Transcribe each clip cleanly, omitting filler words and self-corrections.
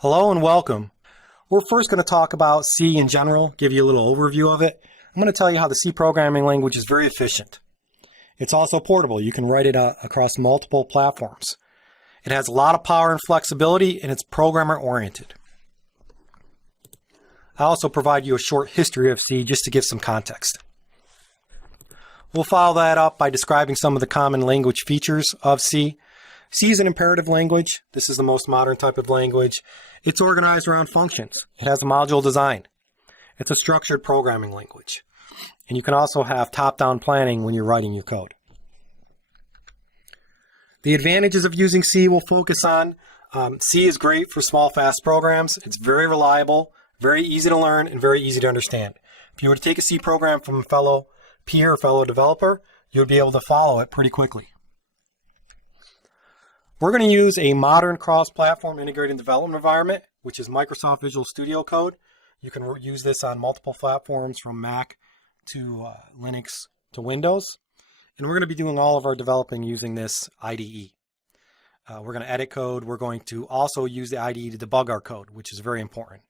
Hello and welcome. We're first going to talk about C in general, give you a little overview of it. I'm going to tell you how the C programming language is very efficient. It's also portable. You can write it across multiple platforms. It has a lot of power and flexibility, and it's programmer oriented. I also provide you a short history of C just to give some context. We'll follow that up by describing some of the common language features of C. C is an imperative language. This is the most modern type of language. It's organized around functions. It has a module design. It's a structured programming language. And you can also have top-down planning when you're writing your code. The advantages of using C we'll focus on. C is great for small, fast programs. It's very reliable, very easy to learn, and very easy to understand. If you were to take a C program from a fellow peer or fellow developer, you would be able to follow it pretty quickly. We're going to use a modern cross-platform integrated development environment, which is Microsoft Visual Studio Code. You can use this on multiple platforms from Mac to Linux to Windows. And we're going to be doing all of our developing using this IDE. We're going to edit code. We're going to also use the IDE to debug our code, which is very important.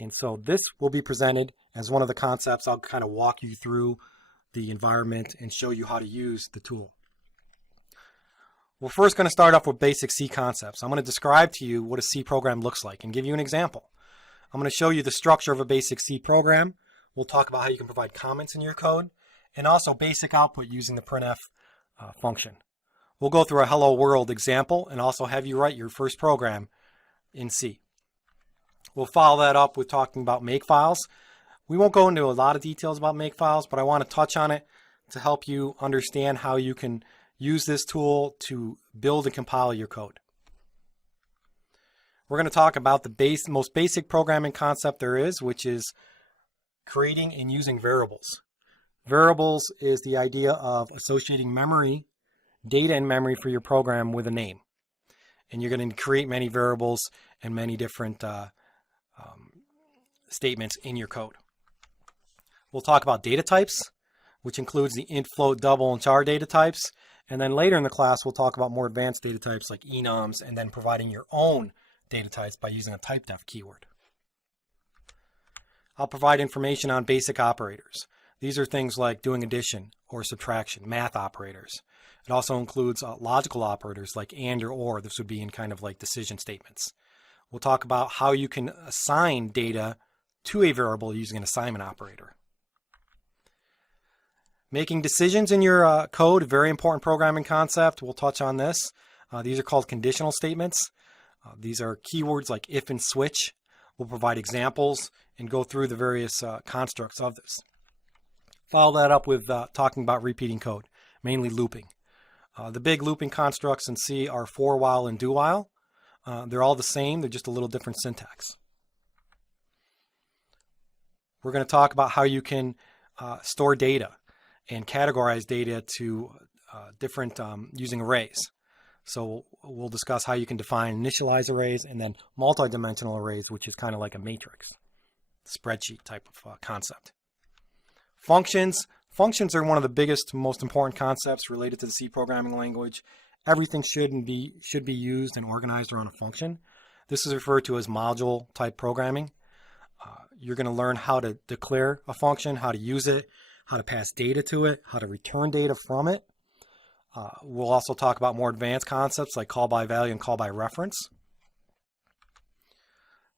And so this will be presented as one of the concepts. I'll kind of walk you through the environment and show you how to use the tool. We're first going to start off with basic C concepts. I'm going to describe to you what a C program looks like and give you an example. I'm going to show you the structure of a basic C program. We'll talk about how you can provide comments in your code and also basic output using the printf function. We'll go through a hello world example and also have you write your first program in C. We'll follow that up with talking about makefiles. We won't go into a lot of details about makefiles, but I want to touch on it to help you understand how you can use this tool to build and compile your code. We're going to talk about the most basic programming concept there is, which is creating and using variables. Variables is the idea of associating memory, data in memory for your program with a name. And you're going to create many variables and many different statements in your code. We'll talk about data types, which includes the int, float, double, and char data types. And then later in the class, we'll talk about more advanced data types like enums and then providing your own data types by using a typedef keyword. I'll provide information on basic operators. These are things like doing addition or subtraction, math operators. It also includes logical operators like and or. This would be in kind of like decision statements. We'll talk about how you can assign data to a variable using an assignment operator. Making decisions in your code, a very important programming concept. We'll touch on this. These are called conditional statements. These are keywords like if and switch. We'll provide examples and go through the various constructs of this. Follow that up with talking about repeating code, mainly looping. The big looping constructs in C are for while and do while. They're all the same, they're just a little different syntax. We're going to talk about how you can store data and categorize data to different using arrays. So we'll discuss how you can define initialize arrays and then multi-dimensional arrays, which is kind of like a matrix, spreadsheet type of concept. Functions. Functions are one of the biggest, most important concepts related to the C programming language. Everything should be used and organized around a function. This is referred to as module type programming. You're going to learn how to declare a function, how to use it, how to pass data to it, how to return data from it. We'll also talk about more advanced concepts like call by value and call by reference.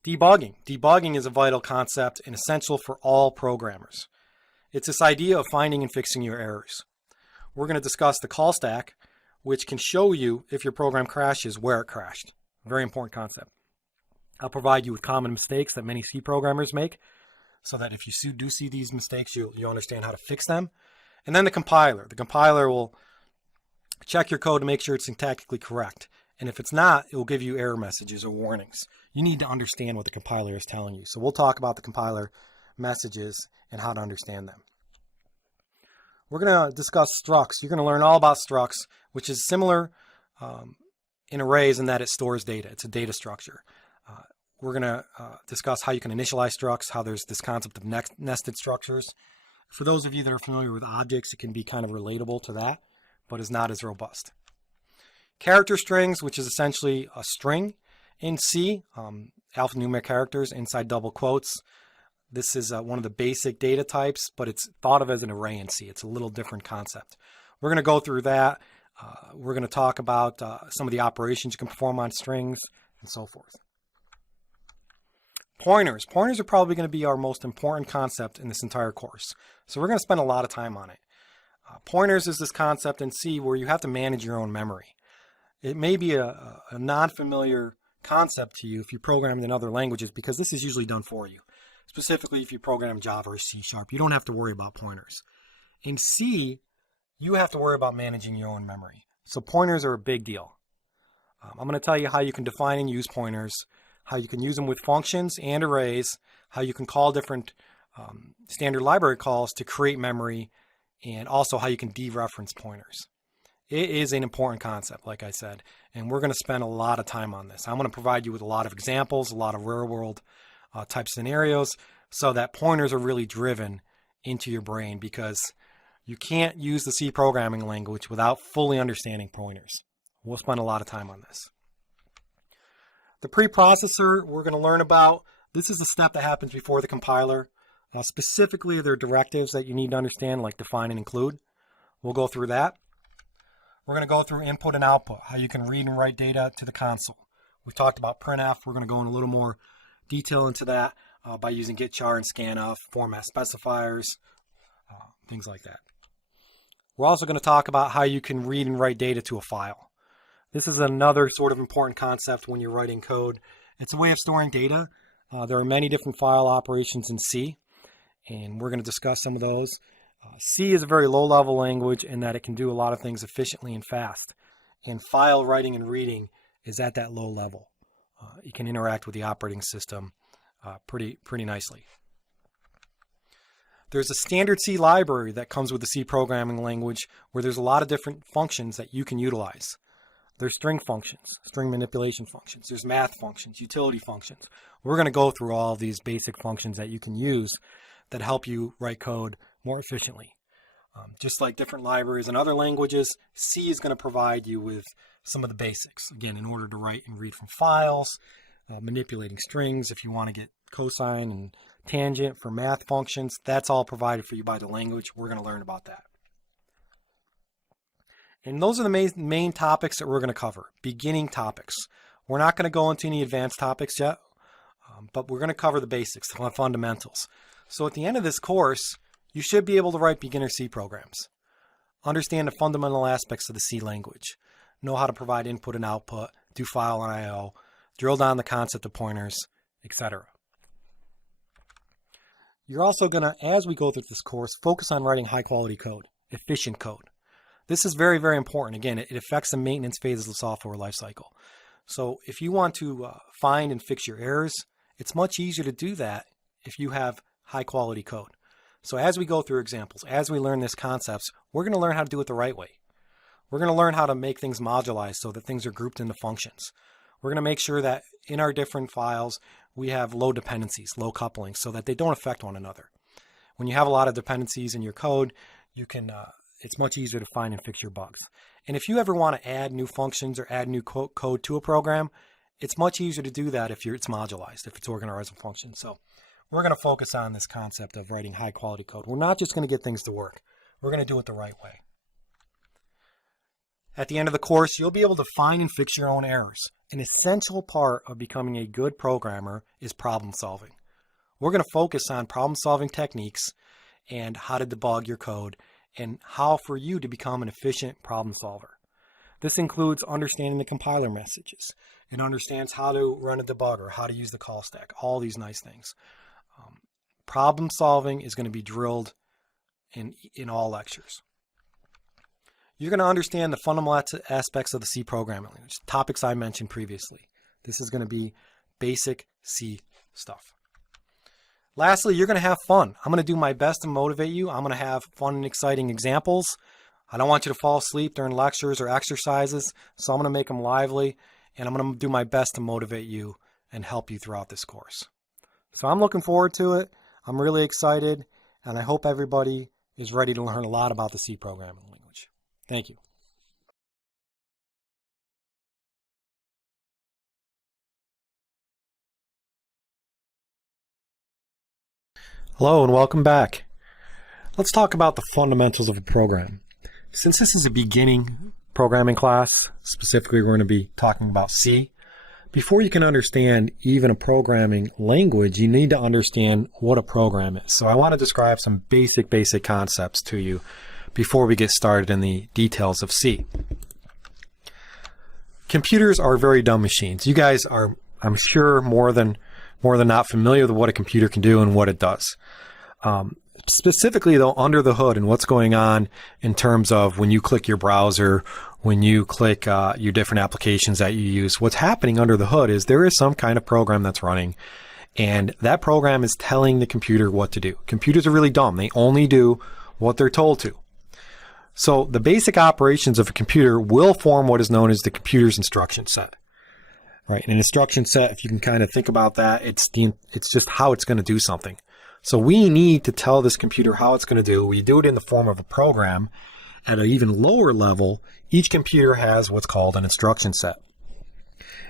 Debugging. Debugging is a vital concept and essential for all programmers. It's this idea of finding and fixing your errors. We're going to discuss the call stack, which can show you if your program crashes, where it crashed. Very important concept. I'll provide you with common mistakes that many C programmers make, so that if you do see these mistakes, you'll understand how to fix them. And then the compiler. The compiler will check your code to make sure it's syntactically correct. And if it's not, it will give you error messages or warnings. You need to understand what the compiler is telling you. So we'll talk about the compiler messages and how to understand them. We're going to discuss structs. You're going to learn all about structs, which is similar in arrays in that it stores data. It's a data structure. We're going to discuss how you can initialize structs, how there's this concept of nested structures. For those of you that are familiar with objects, it can be kind of relatable to that, but is not as robust. Character strings, which is essentially a string, In C, alphanumeric characters inside double quotes. This is one of the basic data types, but it's thought of as an array in C. It's a little different concept. We're going to go through that. We're going to talk about some of the operations you can perform on strings and so forth. Pointers. Pointers are probably going to be our most important concept in this entire course. So we're going to spend a lot of time on it. Pointers is this concept in C where you have to manage your own memory. It may be a non-familiar concept to you if you programmed in other languages because this is usually done for you. Specifically, if you program Java or C#, you don't have to worry about pointers. In C, you have to worry about managing your own memory. So pointers are a big deal. I'm going to tell you how you can define and use pointers, how you can use them with functions and arrays, how you can call different standard library calls to create memory, and also how you can dereference pointers. It is an important concept, like I said, and we're going to spend a lot of time on this. I'm going to provide you with a lot of examples, a lot of real-world type scenarios, so that pointers are really driven into your brain because you can't use the C programming language without fully understanding pointers. We'll spend a lot of time on this. The preprocessor we're going to learn about, this is the step that happens before the compiler. Specifically, there are directives that you need to understand, like define and include. We'll go through that. We're going to go through input and output, how you can read and write data to the console. We talked about printf. We're going to go in a little more detail into that by using getchar and scanf, format specifiers, things like that. We're also going to talk about how you can read and write data to a file. This is another sort of important concept when you're writing code. It's a way of storing data. There are many different file operations in C, and we're going to discuss some of those. C is a very low-level language in that it can do a lot of things efficiently and fast. And file writing and reading is at that low level. You can interact with the operating system pretty nicely. There's a standard C library that comes with the C programming language where there's a lot of different functions that you can utilize. There's string functions, string manipulation functions. There's math functions, utility functions. We're going to go through all of these basic functions that you can use that help you write code more efficiently. Just like different libraries in other languages, C is going to provide you with some of the basics. Again, in order to write and read from files, manipulating strings, if you want to get cosine and tangent for math functions, that's all provided for you by the language. We're going to learn about that. And those are the main topics that we're going to cover, beginning topics. We're not going to go into any advanced topics yet, but we're going to cover the basics, the fundamentals. So at the end of this course, you should be able to write beginner C programs, understand the fundamental aspects of the C language, know how to provide input and output, do file and I/O, drill down the concept of pointers, etc. You're also going to, as we go through this course, focus on writing high quality code, efficient code. This is very, very important. Again, it affects the maintenance phases of the software lifecycle. So if you want to find and fix your errors, it's much easier to do that if you have high quality code. So as we go through examples, as we learn these concepts, we're going to learn how to do it the right way. We're going to learn how to make things modularized so that things are grouped into functions. We're going to make sure that in our different files, we have low dependencies, low couplings, so that they don't affect one another. When you have a lot of dependencies in your code, you can it's much easier to find and fix your bugs. And if you ever want to add new functions or add new code to a program, it's much easier to do that if it's modularized, if it's organized in functions. So we're going to focus on this concept of writing high quality code. We're not just going to get things to work. We're going to do it the right way. At the end of the course, you'll be able to find and fix your own errors. An essential part of becoming a good programmer is problem solving. We're going to focus on problem solving techniques and how to debug your code and how for you to become an efficient problem solver. This includes understanding the compiler messages. It understands how to run a debugger, how to use the call stack, all these nice things. Problem solving is going to be drilled in all lectures. You're going to understand the fundamental aspects of the C programming language, topics I mentioned previously. This is going to be basic C stuff. Lastly, you're going to have fun. I'm going to do my best to motivate you. I'm going to have fun and exciting examples. I don't want you to fall asleep during lectures or exercises, so I'm going to make them lively, and I'm going to do my best to motivate you and help you throughout this course. So I'm looking forward to it. I'm really excited, and I hope everybody is ready to learn a lot about the C programming language. Thank you. Hello and welcome back. Let's talk about the fundamentals of a program. Since this is a beginning programming class, specifically we're going to be talking about C. Before you can understand even a programming language, you need to understand what a program is. So I want to describe some basic concepts to you before we get started in the details of C. Computers are very dumb machines. You guys are, I'm sure, more than not familiar with what a computer can do and what it does. Specifically though, under the hood and what's going on in terms of when you click your browser, when you click your different applications that you use, what's happening under the hood is there is some kind of program that's running, and that program is telling the computer what to do. Computers are really dumb. They only do what they're told to. So the basic operations of a computer will form what is known as the computer's instruction set. Right, an instruction set, if you can kind of think about that, it's just how it's going to do something. So we need to tell this computer how it's going to do. We do it in the form of a program. At an even lower level, each computer has what's called an instruction set.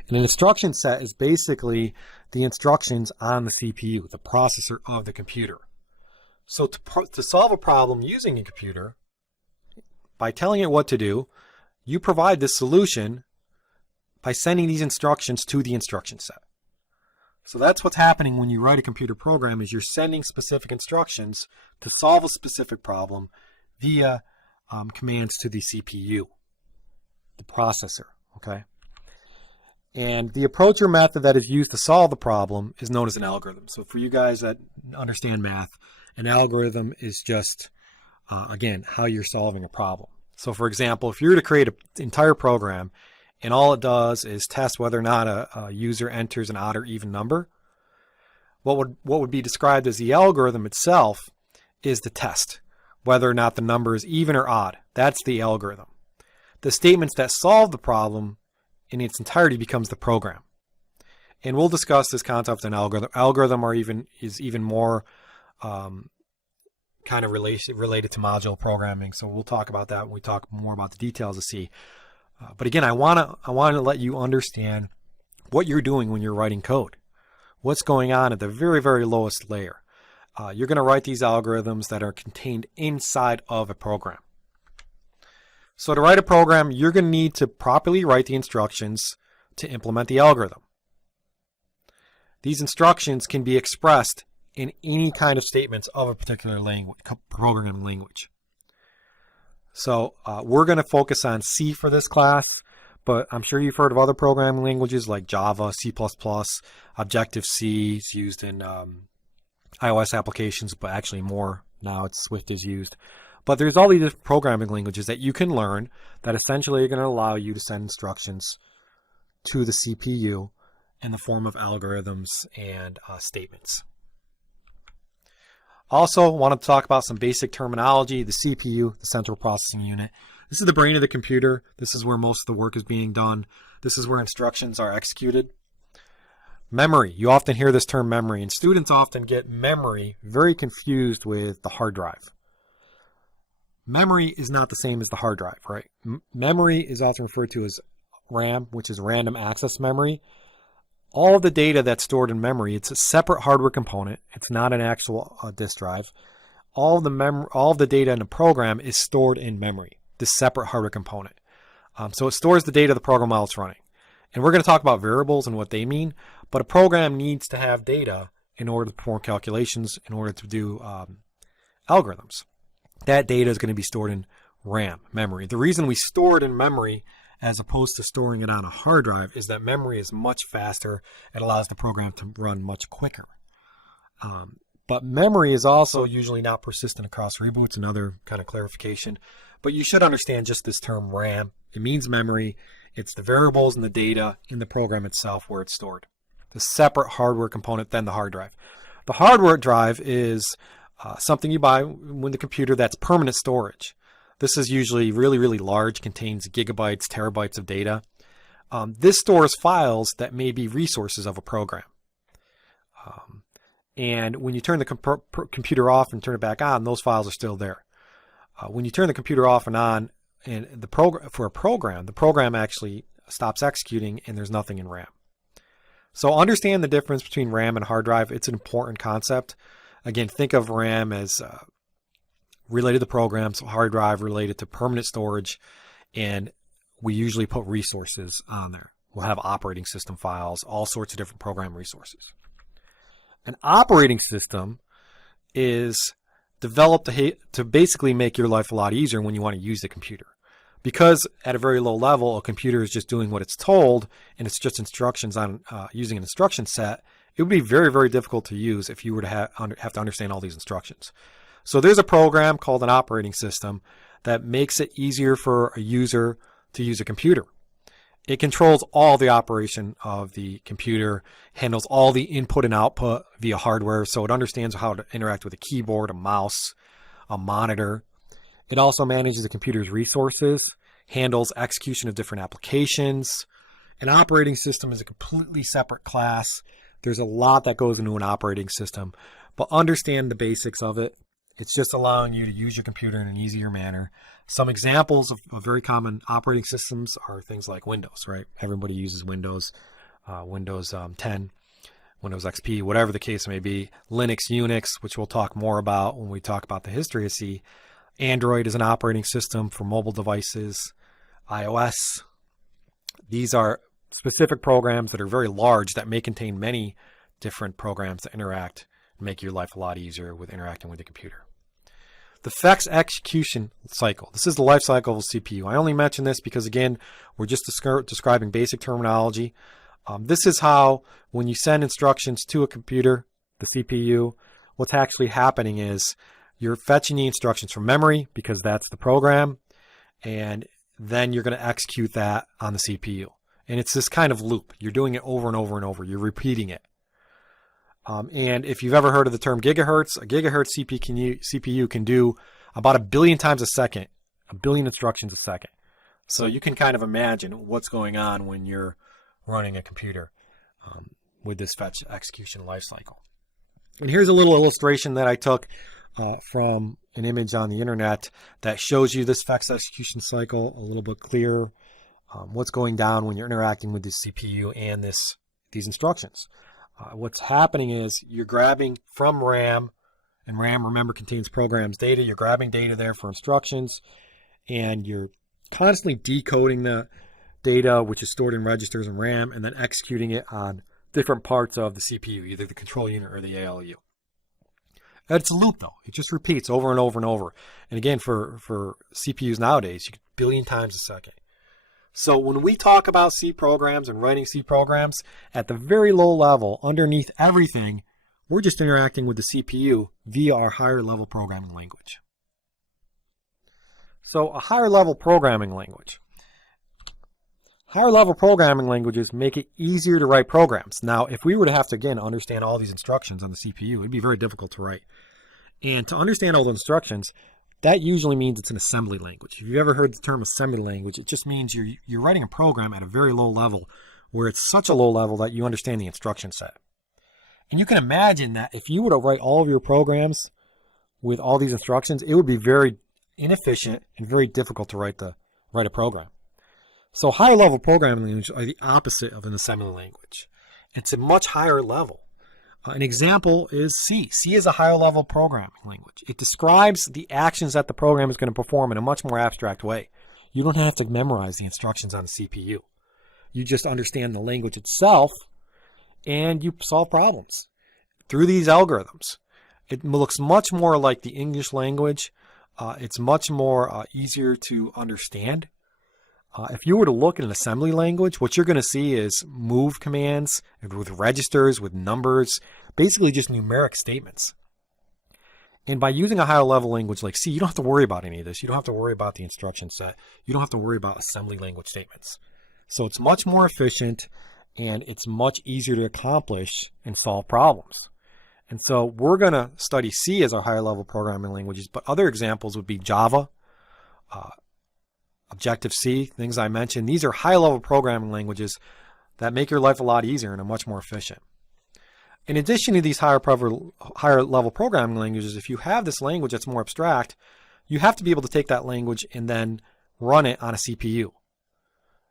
And an instruction set is basically the instructions on the CPU, the processor of the computer. So to solve a problem using a computer, by telling it what to do, you provide the solution by sending these instructions to the instruction set. So that's what's happening when you write a computer program, is you're sending specific instructions to solve a specific problem via commands to the CPU, the processor, okay? And the approach or method that is used to solve the problem is known as an algorithm. So for you guys that understand math, an algorithm is just, again, how you're solving a problem. So for example, if you were to create an entire program and all it does is test whether or not a user enters an odd or even number, what would be described as the algorithm itself is the test, whether or not the number is even or odd. That's the algorithm. The statements that solve the problem in its entirety becomes the program. And we'll discuss this concept in algorithm. Algorithm is even more kind of related to module programming. So we'll talk about that when we talk more about the details of C. But again, I want to let you understand what you're doing when you're writing code. What's going on at the very, very lowest layer. You're going to write these algorithms that are contained inside of a program. So to write a program, you're going to need to properly write the instructions to implement the algorithm. These instructions can be expressed in any kind of statements of a particular language, programming language. So we're going to focus on C for this class, but I'm sure you've heard of other programming languages like Java, C++, Objective-C is used in iOS applications, but actually more now, it's Swift is used. But there's all these different programming languages that you can learn that essentially are going to allow you to send instructions to the CPU in the form of algorithms and statements. Also, want to talk about some basic terminology. The CPU, the central processing unit. This is the brain of the computer. This is where most of the work is being done. This is where instructions are executed. Memory. You often hear this term memory, and students often get memory very confused with the hard drive. Memory is not the same as the hard drive, right? Memory is often referred to as RAM, which is random access memory. All of the data that's stored in memory, it's a separate hardware component. It's not an actual disk drive. All of the data in a program is stored in memory, this separate hardware component. So it stores the data of the program while it's running. And we're going to talk about variables and what they mean, but a program needs to have data in order to perform calculations, in order to do algorithms. That data is going to be stored in RAM, memory. The reason we store it in memory as opposed to storing it on a hard drive is that memory is much faster. It allows the program to run much quicker. But memory is also usually not persistent across reboots, another kind of clarification. But you should understand just this term RAM. It means memory. It's the variables and the data in the program itself where it's stored. The separate hardware component than the hard drive. The hardware drive is something you buy with the computer that's permanent storage. This is usually really, really large, contains gigabytes, terabytes of data. This stores files that may be resources of a program. And when you turn the computer off and turn it back on, those files are still there. When you turn the computer off and on, and for a program, the program actually stops executing and there's nothing in RAM. So understand the difference between RAM and hard drive. It's an important concept, Again, think of RAM as related to programs, hard drive related to permanent storage, and we usually put resources on there. We'll have operating system files, all sorts of different program resources. An operating system is developed to basically make your life a lot easier when you want to use the computer. Because at a very low level, a computer is just doing what it's told, and it's just instructions on using an instruction set, it would be very, very difficult to use if you were to have to understand all these instructions. So there's a program called an operating system that makes it easier for a user to use a computer. It controls all the operation of the computer, handles all the input and output via hardware, so it understands how to interact with a keyboard, a mouse, a monitor. It also manages the computer's resources, handles execution of different applications. An operating system is a completely separate class. There's a lot that goes into an operating system, but understand the basics of it. It's just allowing you to use your computer in an easier manner. Some examples of very common operating systems are things like Windows, right? Everybody uses Windows, Windows 10, Windows XP, whatever the case may be. Linux, Unix, which we'll talk more about when we talk about the history of C. Android is an operating system for mobile devices. iOS. These are specific programs that are very large that may contain many different programs that interact and make your life a lot easier with interacting with the computer. The FEX execution cycle. This is the life cycle of a CPU. I only mention this because, again, we're just describing basic terminology. This is how, when you send instructions to a computer, the CPU, what's actually happening is you're fetching the instructions from memory because that's the program, and then you're going to execute that on the CPU. And it's this kind of loop. You're doing it over and over and over. You're repeating it. And if you've ever heard of the term gigahertz, a gigahertz CPU can do about 1 billion times a second, 1 billion instructions a second. So you can kind of imagine what's going on when you're running a computer with this fetch execution lifecycle. And here's a little illustration that I took from an image on the internet that shows you this fetch execution cycle a little bit clearer. What's going down when you're interacting with the CPU and these instructions. What's happening is you're grabbing from RAM, and RAM, remember, contains programs data. You're grabbing data there for instructions, and you're constantly decoding the data, which is stored in registers in RAM, and then executing it on different parts of the CPU, either the control unit or the ALU. And it's a loop, though. It just repeats over and over and over. And again, for CPUs nowadays, you get 1 billion times a second. So when we talk about C programs and writing C programs, at the very low level, underneath everything, we're just interacting with the CPU via our higher level programming language. So a higher level programming language. Higher level programming languages make it easier to write programs. Now, if we were to have to, again, understand all these instructions on the CPU, it'd be very difficult to write. And to understand all the instructions, that usually means it's an assembly language. If you've ever heard the term assembly language, it just means you're writing a program at a very low level where it's such a low level that you understand the instruction set. And you can imagine that if you were to write all of your programs with all these instructions, it would be very inefficient and very difficult to write a program. So higher level programming languages are the opposite of an assembly language. It's a much higher level. An example is C. C is a higher level programming language. It describes the actions that the program is going to perform in a much more abstract way. You don't have to memorize the instructions on the CPU. You just understand the language itself, and you solve problems through these algorithms. It looks much more like the English language. It's much more easier to understand. If you were to look at an assembly language, what you're going to see is move commands with registers, with numbers, basically just numeric statements. And by using a higher level language like C, you don't have to worry about any of this. You don't have to worry about the instruction set. You don't have to worry about assembly language statements. So it's much more efficient, and it's much easier to accomplish and solve problems. And so we're going to study C as our higher level programming languages, but other examples would be Java, Objective-C, things I mentioned. These are high-level programming languages that make your life a lot easier and are much more efficient. In addition to these higher-level programming languages, if you have this language that's more abstract, you have to be able to take that language and then run it on a CPU.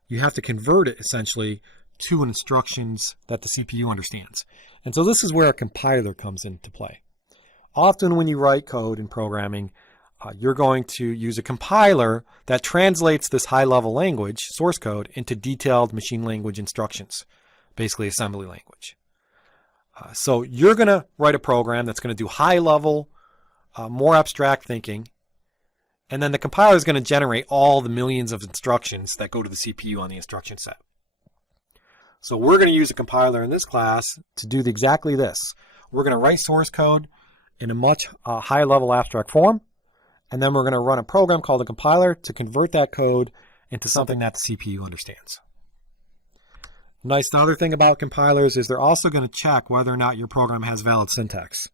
You have to convert it, essentially, to instructions that the CPU understands. And so this is where a compiler comes into play. Often when you write code in programming, you're going to use a compiler that translates this high-level language, source code, into detailed machine language instructions, basically assembly language. So you're going to write a program that's going to do high-level, more abstract thinking, and then the compiler is going to generate all the millions of instructions that go to the CPU on the instruction set. So we're going to use a compiler in this class to do exactly this. We're going to write source code in a much high-level abstract form, and then we're going to run a program called a compiler to convert that code into something that the CPU understands. Nice other thing about compilers is they're also going to check whether or not your program has valid syntax.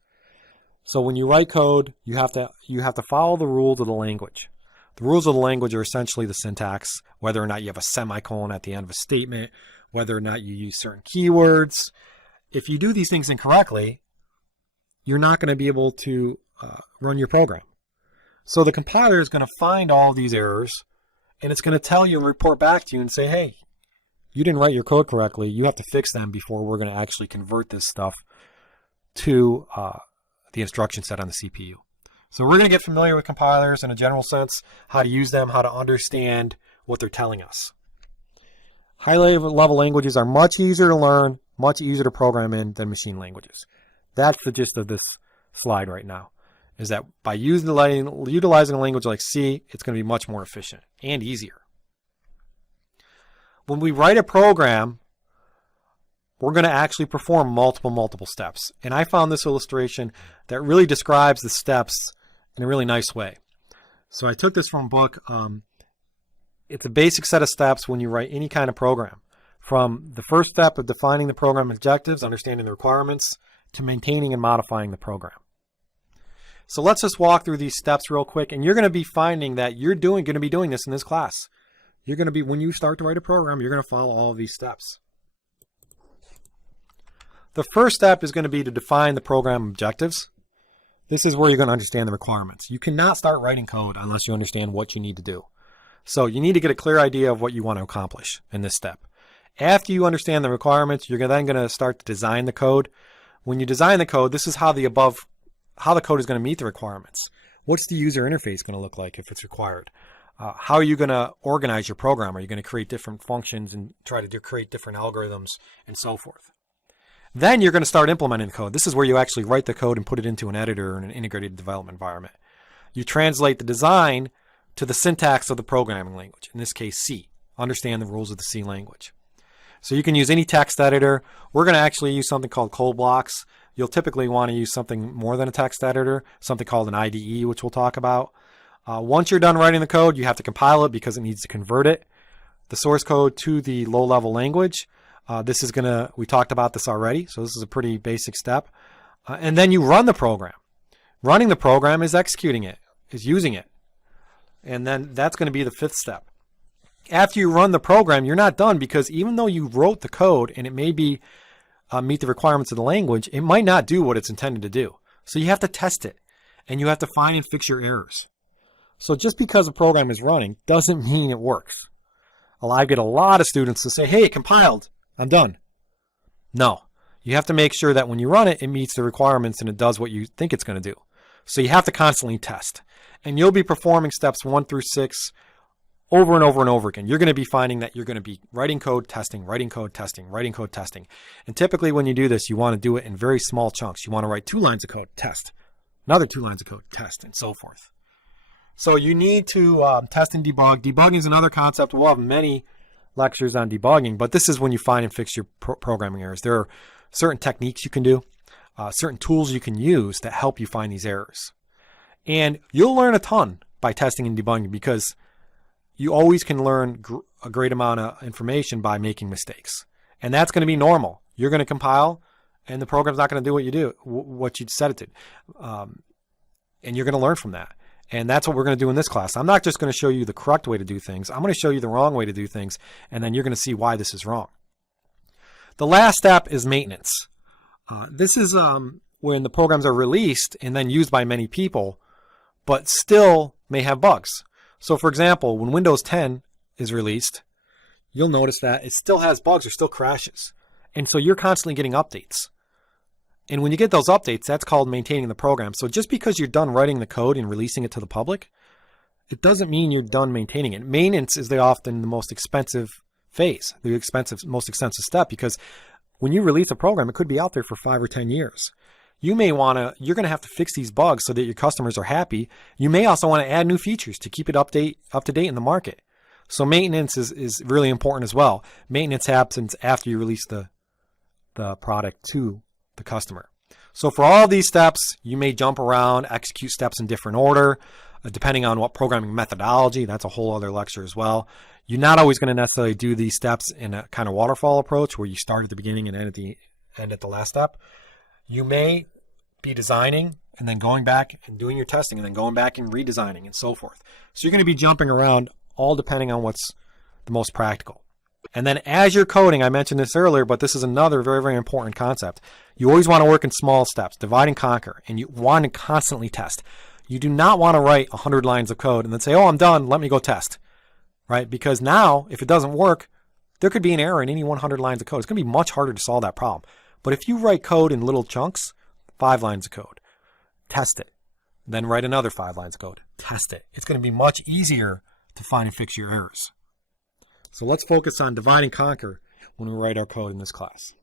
So when you write code, you have to follow the rules of the language. The rules of the language are essentially the syntax, whether or not you have a semicolon at the end of a statement, whether or not you use certain keywords. If you do these things incorrectly, you're not going to be able to run your program. So the compiler is going to find all these errors, and it's going to tell you and report back to you and say, hey, you didn't write your code correctly. You have to fix them before we're going to actually convert this stuff to the instruction set on the CPU. So we're going to get familiar with compilers in a general sense, how to use them, how to understand what they're telling us. High-level languages are much easier to learn, much easier to program in than machine languages. That's the gist of this slide right now, is that by utilizing a language like C, it's going to be much more efficient and easier. When we write a program, we're going to actually perform multiple steps. And I found this illustration that really describes the steps in a really nice way. So I took this from a book. It's a basic set of steps when you write any kind of program. From the first step of defining the program objectives, understanding the requirements, to maintaining and modifying the program. So let's just walk through these steps real quick, and you're going to be finding that you're going to be doing this in this class. You're going to be, when you start to write a program, you're going to follow all of these steps. The first step is going to be to define the program objectives. This is where you're going to understand the requirements. You cannot start writing code unless you understand what you need to do. So you need to get a clear idea of what you want to accomplish in this step. After you understand the requirements, you're then going to start to design the code. When you design the code, this is how the code is going to meet the requirements. What's the user interface going to look like if it's required? How are you going to organize your program? Are you going to create different functions and try to create different algorithms and so forth? Then you're going to start implementing the code. This is where you actually write the code and put it into an editor in an integrated development environment. You translate the design to the syntax of the programming language, in this case C. Understand the rules of the C language. So you can use any text editor. We're going to actually use something called code blocks. You'll typically want to use something more than a text editor, something called an IDE, which we'll talk about. Once you're done writing the code, you have to compile it because it needs to convert it, the source code, to the low-level language. We talked about this already, so this is a pretty basic step. And then you run the program. Running the program is executing it, is using it. And then that's going to be the fifth step. After you run the program, you're not done, because even though you wrote the code and it may be meet the requirements of the language, it might not do what it's intended to do. So you have to test it, and you have to find and fix your errors. So just because a program is running doesn't mean it works. I get a lot of students to say, hey, it compiled, I'm done. No, you have to make sure that when you run it, it meets the requirements and it does what you think it's going to do. So you have to constantly test. And you'll be performing steps 1 through 6 over and over and over again. You're going to be finding that you're going to be writing code, testing, writing code, testing, writing code, testing. And typically when you do this, you want to do it in very small chunks. You want to write 2 lines of code, test, another 2 lines of code, test, and so forth. So you need to test and debug. Debugging is another concept. We'll have many lectures on debugging, but this is when you find and fix your programming errors. There are certain techniques you can do, certain tools you can use to help you find these errors. And you'll learn a ton by testing and debugging, because you always can learn a great amount of information by making mistakes. And that's going to be normal. You're going to compile, and the program's not going to do what you set it to. And you're going to learn from that. And that's what we're going to do in this class. I'm not just going to show you the correct way to do things. I'm going to show you the wrong way to do things, and then you're going to see why this is wrong. The last step is maintenance. This is when the programs are released and then used by many people, but still may have bugs. So for example, when Windows 10 is released, you'll notice that it still has bugs or still crashes. And so you're constantly getting updates. And when you get those updates, that's called maintaining the program. So just because you're done writing the code and releasing it to the public, it doesn't mean you're done maintaining it. Maintenance is often the most expensive phase, the most expensive step, because when you release a program, it could be out there for 5 or 10 years. You're going to have to fix these bugs so that your customers are happy. You may also want to add new features to keep it up to date in the market. So maintenance is really important as well. Maintenance happens after you release the product to the customer. So for all these steps, you may jump around, execute steps in different order, depending on what programming methodology. That's a whole other lecture as well. You're not always going to necessarily do these steps in a kind of waterfall approach where you start at the beginning and end at the last step. You may be designing and then going back and doing your testing and then going back and redesigning and so forth. So you're going to be jumping around, all depending on what's the most practical. And then as you're coding, I mentioned this earlier, but this is another very, very important concept. You always want to work in small steps, divide and conquer, and you want to constantly test. You do not want to write 100 lines of code and then say, oh, I'm done, let me go test, right? Because now, if it doesn't work, there could be an error in any 100 lines of code. It's going to be much harder to solve that problem. But if you write code in little chunks, 5 lines of code, test it, then write another 5 lines of code, test it. It's going to be much easier to find and fix your errors. So let's focus on divide and conquer when we write our code in this class.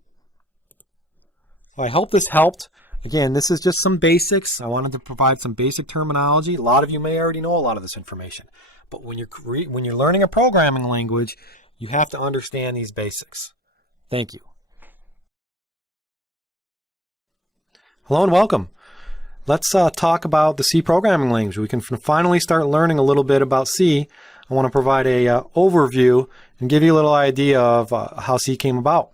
So I hope this helped. Again, this is just some basics. I wanted to provide some basic terminology. A lot of you may already know a lot of this information. But when you're learning a programming language, you have to understand these basics. Thank you. Hello and welcome. Let's talk about the C programming language. We can finally start learning a little bit about C. I want to provide a overview and give you a little idea of how C came about.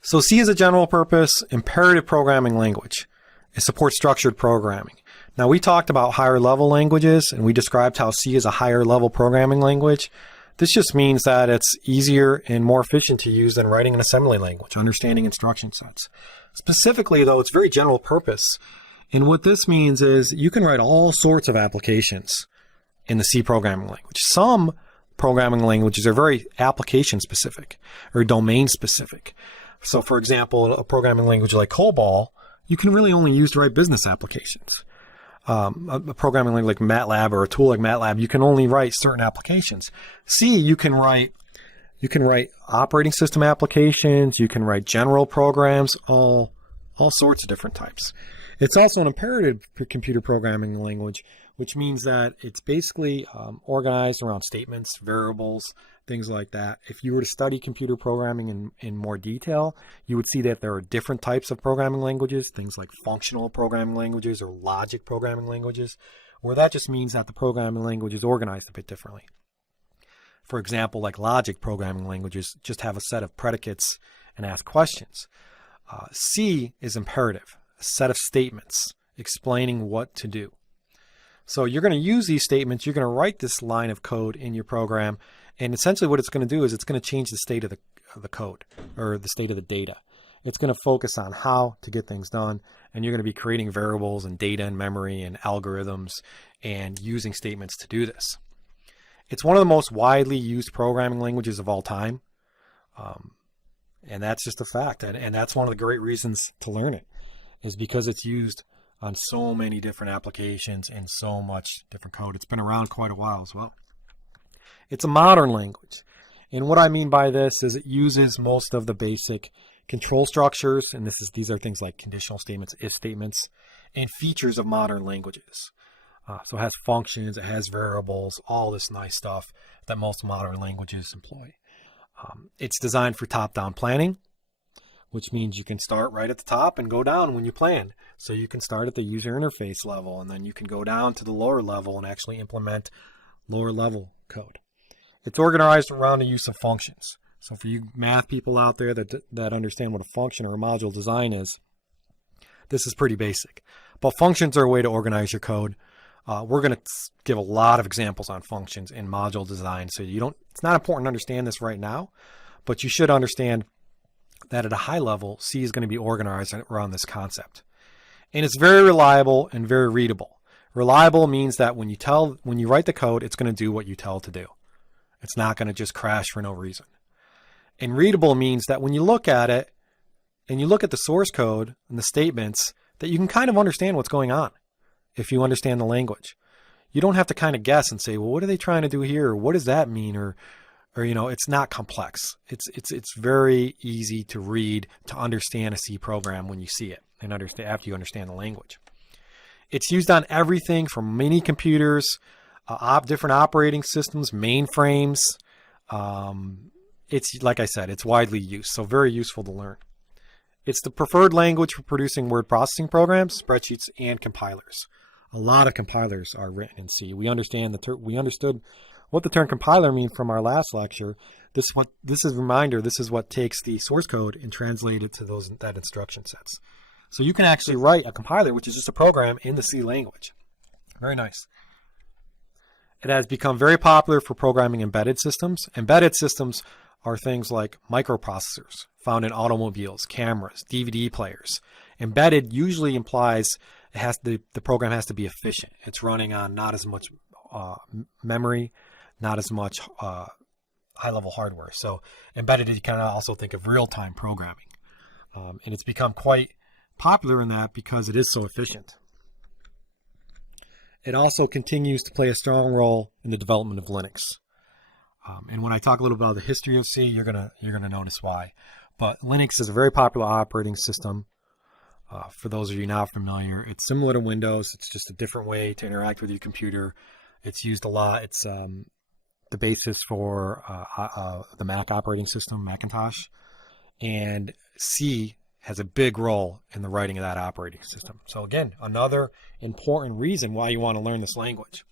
So C is a general purpose imperative programming language. It supports structured programming. Now we talked about higher level languages and we described how C is a higher level programming language. This just means that it's easier and more efficient to use than writing an assembly language, understanding instruction sets. Specifically though, it's very general purpose. And what this means is you can write all sorts of applications in the C programming language. Some programming languages are very application specific or domain specific. So for example, a programming language like COBOL, you can really only use to write business applications. A programming language like MATLAB or a tool like MATLAB, you can only write certain applications. C, you can write operating system applications, you can write general programs, all sorts of different types. It's also an imperative computer programming language, which means that it's basically organized around statements, variables, things like that. If you were to study computer programming in more detail, you would see that there are different types of programming languages, things like functional programming languages or logic programming languages, where that just means that the programming language is organized a bit differently. For example, like logic programming languages just have a set of predicates and ask questions. C is imperative, a set of statements explaining what to do. So you're going to use these statements, you're going to write this line of code in your program, and essentially what it's going to do is it's going to change the state of the code or the state of the data. It's going to focus on how to get things done, and you're going to be creating variables and data and memory and algorithms and using statements to do this. It's one of the most widely used programming languages of all time, and that's just a fact, and that's one of the great reasons to learn it, is because it's used on so many different applications and so much different code. It's been around quite a while as well. It's a modern language. And what I mean by this is it uses most of the basic control structures, and these are things like conditional statements, if statements, and features of modern languages. So it has functions, it has variables, all this nice stuff that most modern languages employ. It's designed for top-down planning, which means you can start right at the top and go down when you plan. So you can start at the user interface level, and then you can go down to the lower level and actually implement lower level code. It's organized around the use of functions. So for you math people out there that understand what a function or a module design is, this is pretty basic. But functions are a way to organize your code. We're going to give a lot of examples on functions in module design. So it's not important to understand this right now, but you should understand that at a high level, C is going to be organized around this concept. And it's very reliable and very readable. Reliable means that when you write the code, it's going to do what you tell it to do. It's not going to just crash for no reason. And readable means that when you look at it, and you look at the source code and the statements, that you can kind of understand what's going on if you understand the language. You don't have to kind of guess and say, well, what are they trying to do here? Or what does that mean? Or it's not complex. It's very easy to read, to understand a C program when you see it and understand after you understand the language. It's used on everything from mini computers, different operating systems, mainframes. It's, like I said, it's widely used, so very useful to learn. It's the preferred language for producing word processing programs, spreadsheets, and compilers. A lot of compilers are written in C. We understood what the term compiler means from our last lecture. This is a reminder. This is what takes the source code and translate it to that instruction sets. So you can actually write a compiler, which is just a program in the C language. Very nice. It has become very popular for programming embedded systems. Embedded systems are things like microprocessors found in automobiles, cameras, DVD players. Embedded usually implies the program has to be efficient. It's running on not as much memory, not as much high-level hardware. So embedded, you can also think of real-time programming. And it's become quite popular in that because it is so efficient. It also continues to play a strong role in the development of Linux. And when I talk a little about the history of C, you're gonna notice why. But Linux is a very popular operating system. For those of you not familiar, it's similar to Windows. It's just a different way to interact with your computer. It's used a lot. It's the basis for the Mac operating system, Macintosh. And C has a big role in the writing of that operating system. So again, another important reason why you want to learn this language.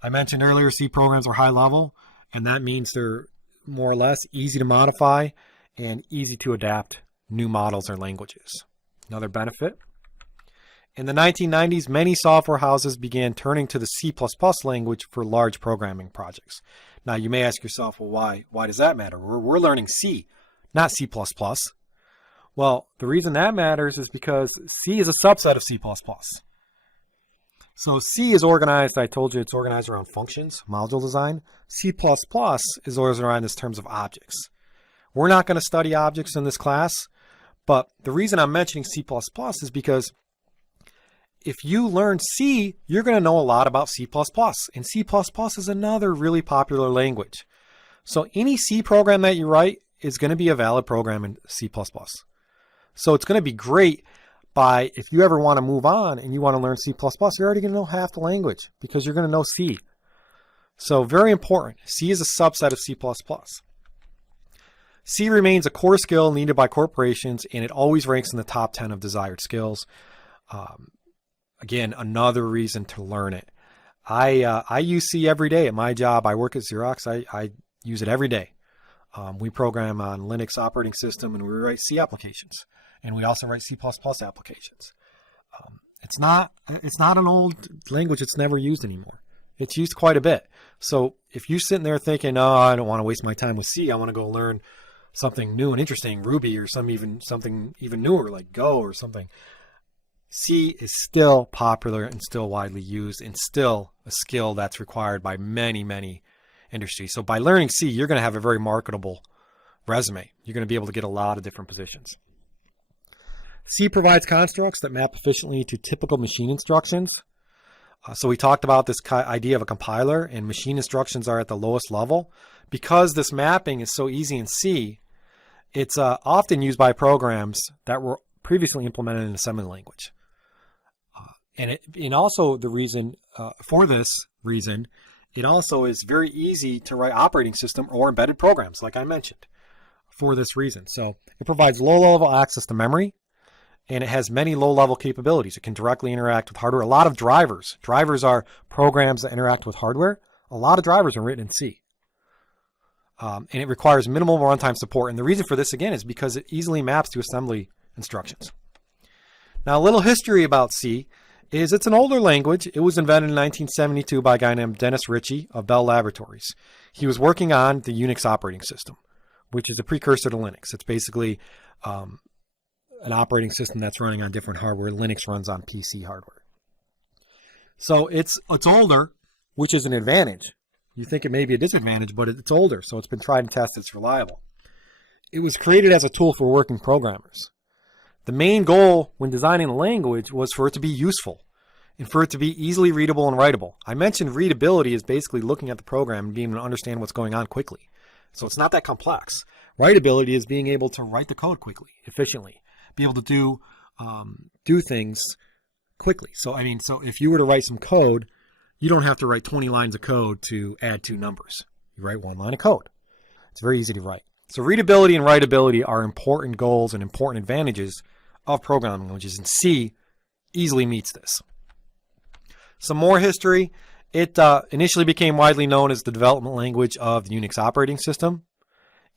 I mentioned earlier C programs are high level, and that means they're more or less easy to modify and easy to adapt new models or languages. Another benefit. In the 1990s, many software houses began turning to the C++ language for large programming projects. Now, you may ask yourself, well, why does that matter? We're learning C, not C++. Well, the reason that matters is because C is a subset of C++. So C is organized, I told you, it's organized around functions, module design. C++ is organized around this terms of objects. We're not going to study objects in this class, but the reason I'm mentioning C++ is because if you learn C, you're going to know a lot about C++. And C++ is another really popular language. So any C program that you write is going to be a valid program in C++. So it's going to be great if you ever want to move on and you want to learn C++, you're already going to know half the language because you're going to know C. So very important. C is a subset of C++. C remains a core skill needed by corporations, and it always ranks in the top 10 of desired skills. Again, another reason to learn it. I use C every day at my job. I work at Xerox. I use it every day. We program on Linux operating system, and we write C applications. And we also write C++ applications. It's not an old language. It's never used anymore. It's used quite a bit. So if you're sitting there thinking, oh, I don't want to waste my time with C, I want to go learn something new and interesting, Ruby or something even newer like Go or something. C is still popular and still widely used and still a skill that's required by many, many industries. So by learning C, you're going to have a very marketable resume. You're going to be able to get a lot of different positions. C provides constructs that map efficiently to typical machine instructions. So we talked about this idea of a compiler, and machine instructions are at the lowest level. Because this mapping is so easy in C, it's often used by programs that were previously implemented in assembly language. And also the reason, for this reason, it also is very easy to write operating system or embedded programs, like I mentioned, for this reason. So it provides low-level access to memory, and it has many low-level capabilities. It can directly interact with hardware. A lot of drivers. Drivers are programs that interact with hardware. A lot of drivers are written in C. And it requires minimal runtime support. And the reason for this, again, is because it easily maps to assembly instructions. Now, a little history about C is it's an older language. It was invented in 1972 by a guy named Dennis Ritchie of Bell Laboratories. He was working on the Unix operating system, which is a precursor to Linux. It's basically an operating system that's running on different hardware. Linux runs on PC hardware. So it's older, which is an advantage. You think it may be a disadvantage, but it's older, so it's been tried and tested. It's reliable. It was created as a tool for working programmers. The main goal when designing the language was for it to be useful and for it to be easily readable and writable. I mentioned readability is basically looking at the program and being able to understand what's going on quickly. So it's not that complex. Writability is being able to write the code quickly, efficiently, be able to do things quickly. So if you were to write some code, you don't have to write 20 lines of code to add 2 numbers. You write 1 line of code. It's very easy to write. So readability and writability are important goals and important advantages of programming languages, and C easily meets this. Some more history. It initially became widely known as the development language of the Unix operating system.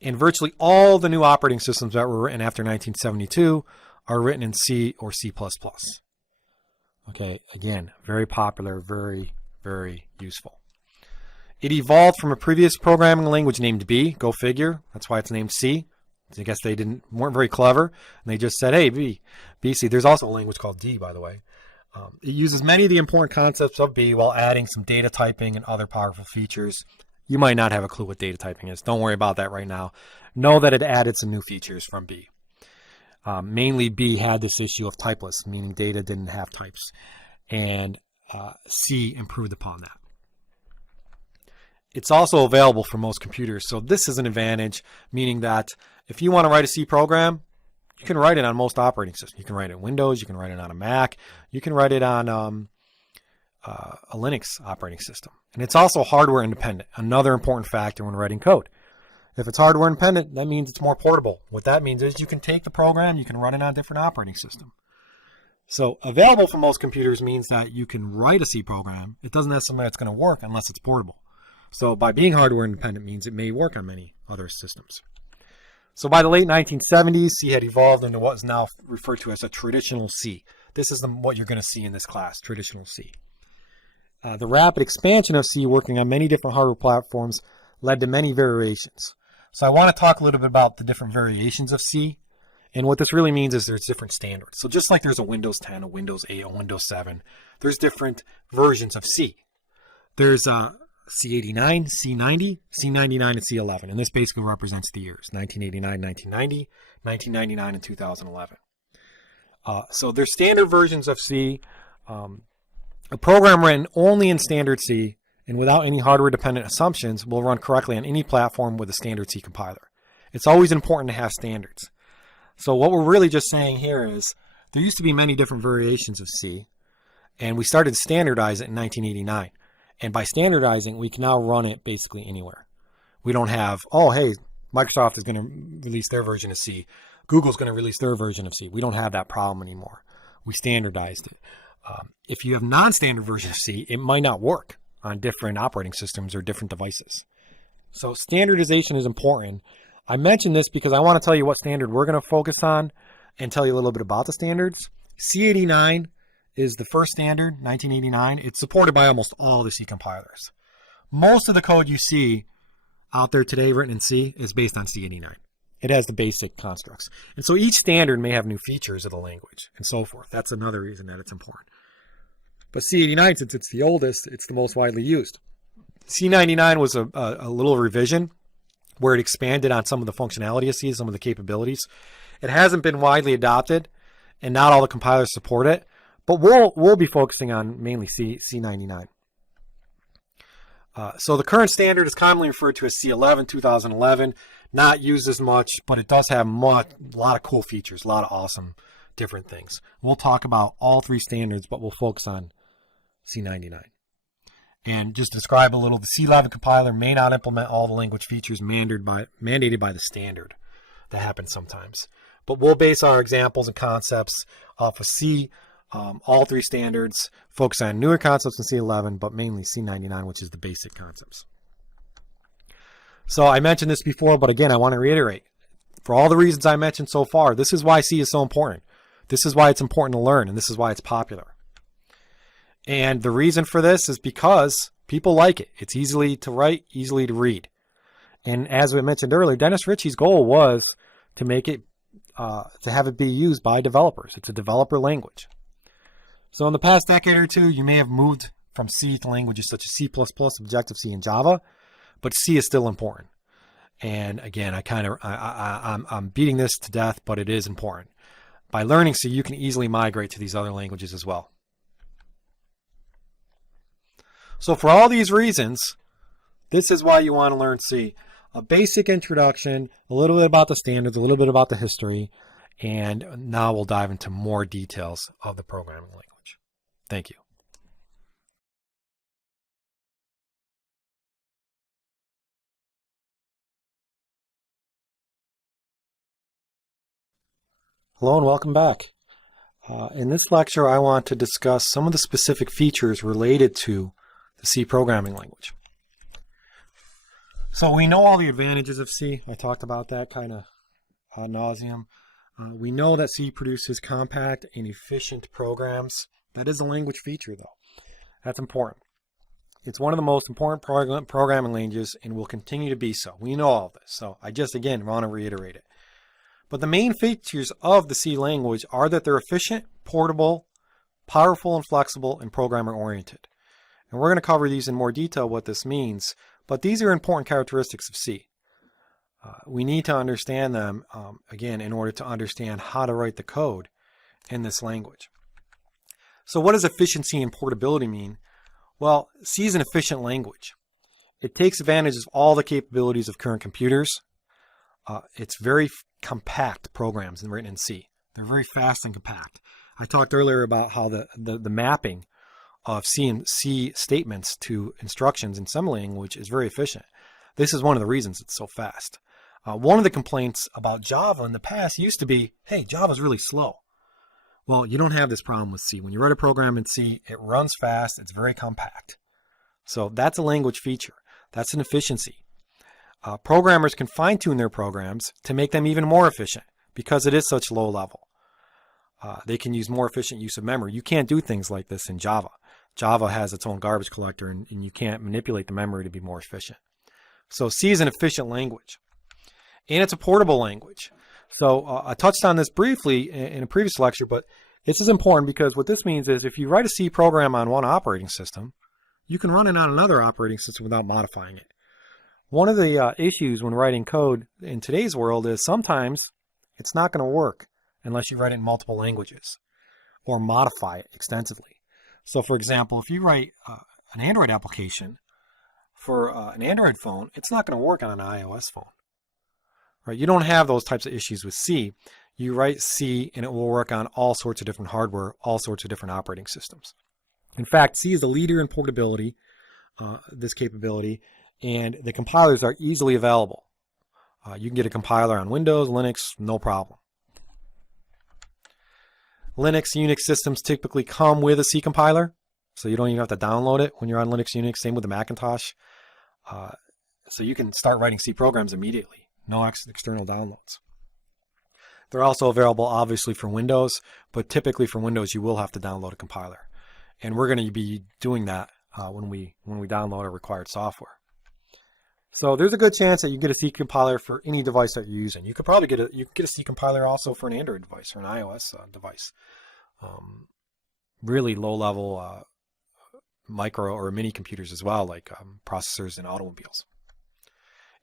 And virtually all the new operating systems that were written after 1972 are written in C or C++. Okay, again, very popular, very, very useful. It evolved from a previous programming language named B. Go figure. That's why it's named C. I guess they weren't very clever. And they just said, hey, B, C. There's also a language called D, by the way. It uses many of the important concepts of B while adding some data typing and other powerful features. You might not have a clue what data typing is. Don't worry about that right now. Know that it added some new features from B. Mainly B had this issue of typeless, meaning data didn't have types. And C improved upon that. It's also available for most computers. So this is an advantage, meaning that if you want to write a C program, you can write it on most operating systems. You can write it in Windows. You can write it on a Mac. You can write it on a Linux operating system. And it's also hardware independent, another important factor when writing code. If it's hardware independent, that means it's more portable. What that means is you can take the program, you can run it on a different operating system. So available for most computers means that you can write a C program. It doesn't necessarily mean it's going to work unless it's portable. So by being hardware independent means it may work on many other systems. So by the late 1970s, C had evolved into what is now referred to as a traditional C. This is what you're going to see in this class, traditional C. The rapid expansion of C working on many different hardware platforms led to many variations. So I want to talk a little bit about the different variations of C. And what this really means is there's different standards. So just like there's a Windows 10, a Windows 8, a Windows 7, there's different versions of C. There's C89, C90, C99, and C11. And this basically represents the years, 1989, 1990, 1999, and 2011. So there's standard versions of C. A program written only in standard C and without any hardware-dependent assumptions will run correctly on any platform with a standard C compiler. It's always important to have standards. So what we're really just saying here is there used to be many different variations of C, and we started to standardize it in 1989. And by standardizing, we can now run it basically anywhere. We don't have, oh, hey, Microsoft is going to release their version of C. Google's going to release their version of C. We don't have that problem anymore. We standardized it. If you have non-standard version of C, it might not work on different operating systems or different devices. So standardization is important. I mentioned this because I want to tell you what standard we're going to focus on and tell you a little bit about the standards. C89 is the first standard, 1989. It's supported by almost all the C compilers. Most of the code you see out there today written in C is based on C89. It has the basic constructs. And so each standard may have new features of the language and so forth. That's another reason that it's important. But C89, since it's the oldest, it's the most widely used. C99 was a little revision where it expanded on some of the functionality of C, some of the capabilities. It hasn't been widely adopted, and not all the compilers support it. But we'll be focusing on mainly C99. So the current standard is commonly referred to as C11, 2011. Not used as much, but it does have a lot of cool features, a lot of awesome different things. We'll talk about all 3 standards, but we'll focus on C99. And just describe a little, the C11 compiler may not implement all the language features mandated by the standard. That happens sometimes. But we'll base our examples and concepts off of C, all 3 standards, focus on newer concepts in C11, but mainly C99, which is the basic concepts. So I mentioned this before, but again, I want to reiterate. For all the reasons I mentioned so far, this is why C is so important. This is why it's important to learn, and this is why it's popular. And the reason for this is because people like it. It's easily to write, easily to read. And as we mentioned earlier, Dennis Ritchie's goal was to make it, to have it be used by developers. It's a developer language. So in the past decade or 2, you may have moved from C to languages such as C++, Objective-C, and Java, but C is still important. And again, I'm beating this to death, but it is important. By learning C, you can easily migrate to these other languages as well. So for all these reasons, this is why you want to learn C. A basic introduction, a little bit about the standards, a little bit about the history, and now we'll dive into more details of the programming language. Thank you. Hello and welcome back. In this lecture, I want to discuss some of the specific features related to the C programming language. So we know all the advantages of C. I talked about that kind of ad nauseum. We know that C produces compact and efficient programs. That is a language feature, though. That's important. It's one of the most important programming languages and will continue to be so. We know all this. So I just, again, want to reiterate it. But the main features of the C language are that they're efficient, portable, powerful and flexible, and programmer-oriented. And we're going to cover these in more detail, what this means, but these are important characteristics of C. We need to understand them, again, in order to understand how to write the code in this language. So what does efficiency and portability mean? Well, C is an efficient language. It takes advantage of all the capabilities of current computers. It's very compact programs written in C. They're very fast and compact. I talked earlier about how the mapping of C and C statements to instructions in assembly language is very efficient. This is one of the reasons it's so fast. One of the complaints about Java in the past used to be, hey, Java's really slow. Well, you don't have this problem with C. When you write a program in C, it runs fast, it's very compact. So that's a language feature. That's an efficiency. Programmers can fine-tune their programs to make them even more efficient because it is such low level. They can use more efficient use of memory. You can't do things like this in Java. Java has its own garbage collector, and you can't manipulate the memory to be more efficient. So C is an efficient language. And it's a portable language. So I touched on this briefly in a previous lecture, but this is important because what this means is if you write a C program on one operating system, you can run it on another operating system without modifying it. One of the issues when writing code in today's world is sometimes it's not going to work unless you write it in multiple languages or modify it extensively. So for example, if you write an Android application for an Android phone, it's not going to work on an iOS phone. Right? You don't have those types of issues with C. You write C and it will work on all sorts of different hardware, all sorts of different operating systems. In fact, C is a leader in portability, this capability, and the compilers are easily available. You can get a compiler on Windows, Linux, no problem. Linux, Unix systems typically come with a C compiler, so you don't even have to download it when you're on Linux, Unix. Same with the Macintosh. So you can start writing C programs immediately. No external downloads. They're also available, obviously, for Windows, but typically for Windows, you will have to download a compiler. And we're going to be doing that when we download our required software. So there's a good chance that you get a C compiler for any device that you're using. You could probably get a C compiler also for an Android device or an iOS device. Really low-level micro or mini computers as well, like processors in automobiles.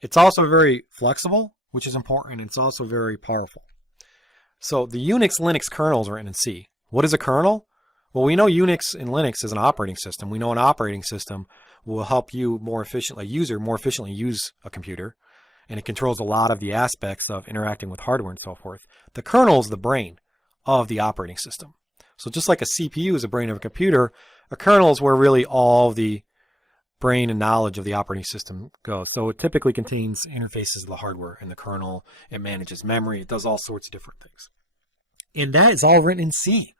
It's also very flexible, which is important, and it's also very powerful. So the Unix Linux kernels are written in C. What is a kernel? Well, we know Unix and Linux is an operating system. We know an operating system will help you more efficiently use a computer, and it controls a lot of the aspects of interacting with hardware and so forth. The kernel is the brain of the operating system. So just like a CPU is the brain of a computer, a kernel is where really all the brain and knowledge of the operating system goes. So it typically contains interfaces of the hardware in the kernel. It manages memory. It does all sorts of different things. And that is all written in C.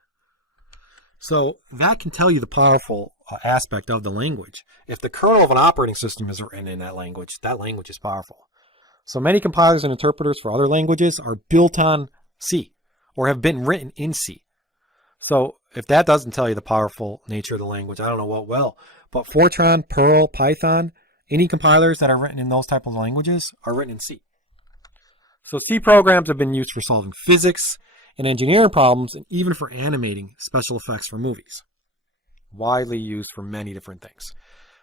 So that can tell you the powerful aspect of the language. If the kernel of an operating system is written in that language is powerful. So many compilers and interpreters for other languages are built on C or have been written in C. So if that doesn't tell you the powerful nature of the language, I don't know what will. But Fortran, Perl, Python, any compilers that are written in those type of languages are written in C. So C programs have been used for solving physics and engineering problems and even for animating special effects for movies. Widely used for many different things.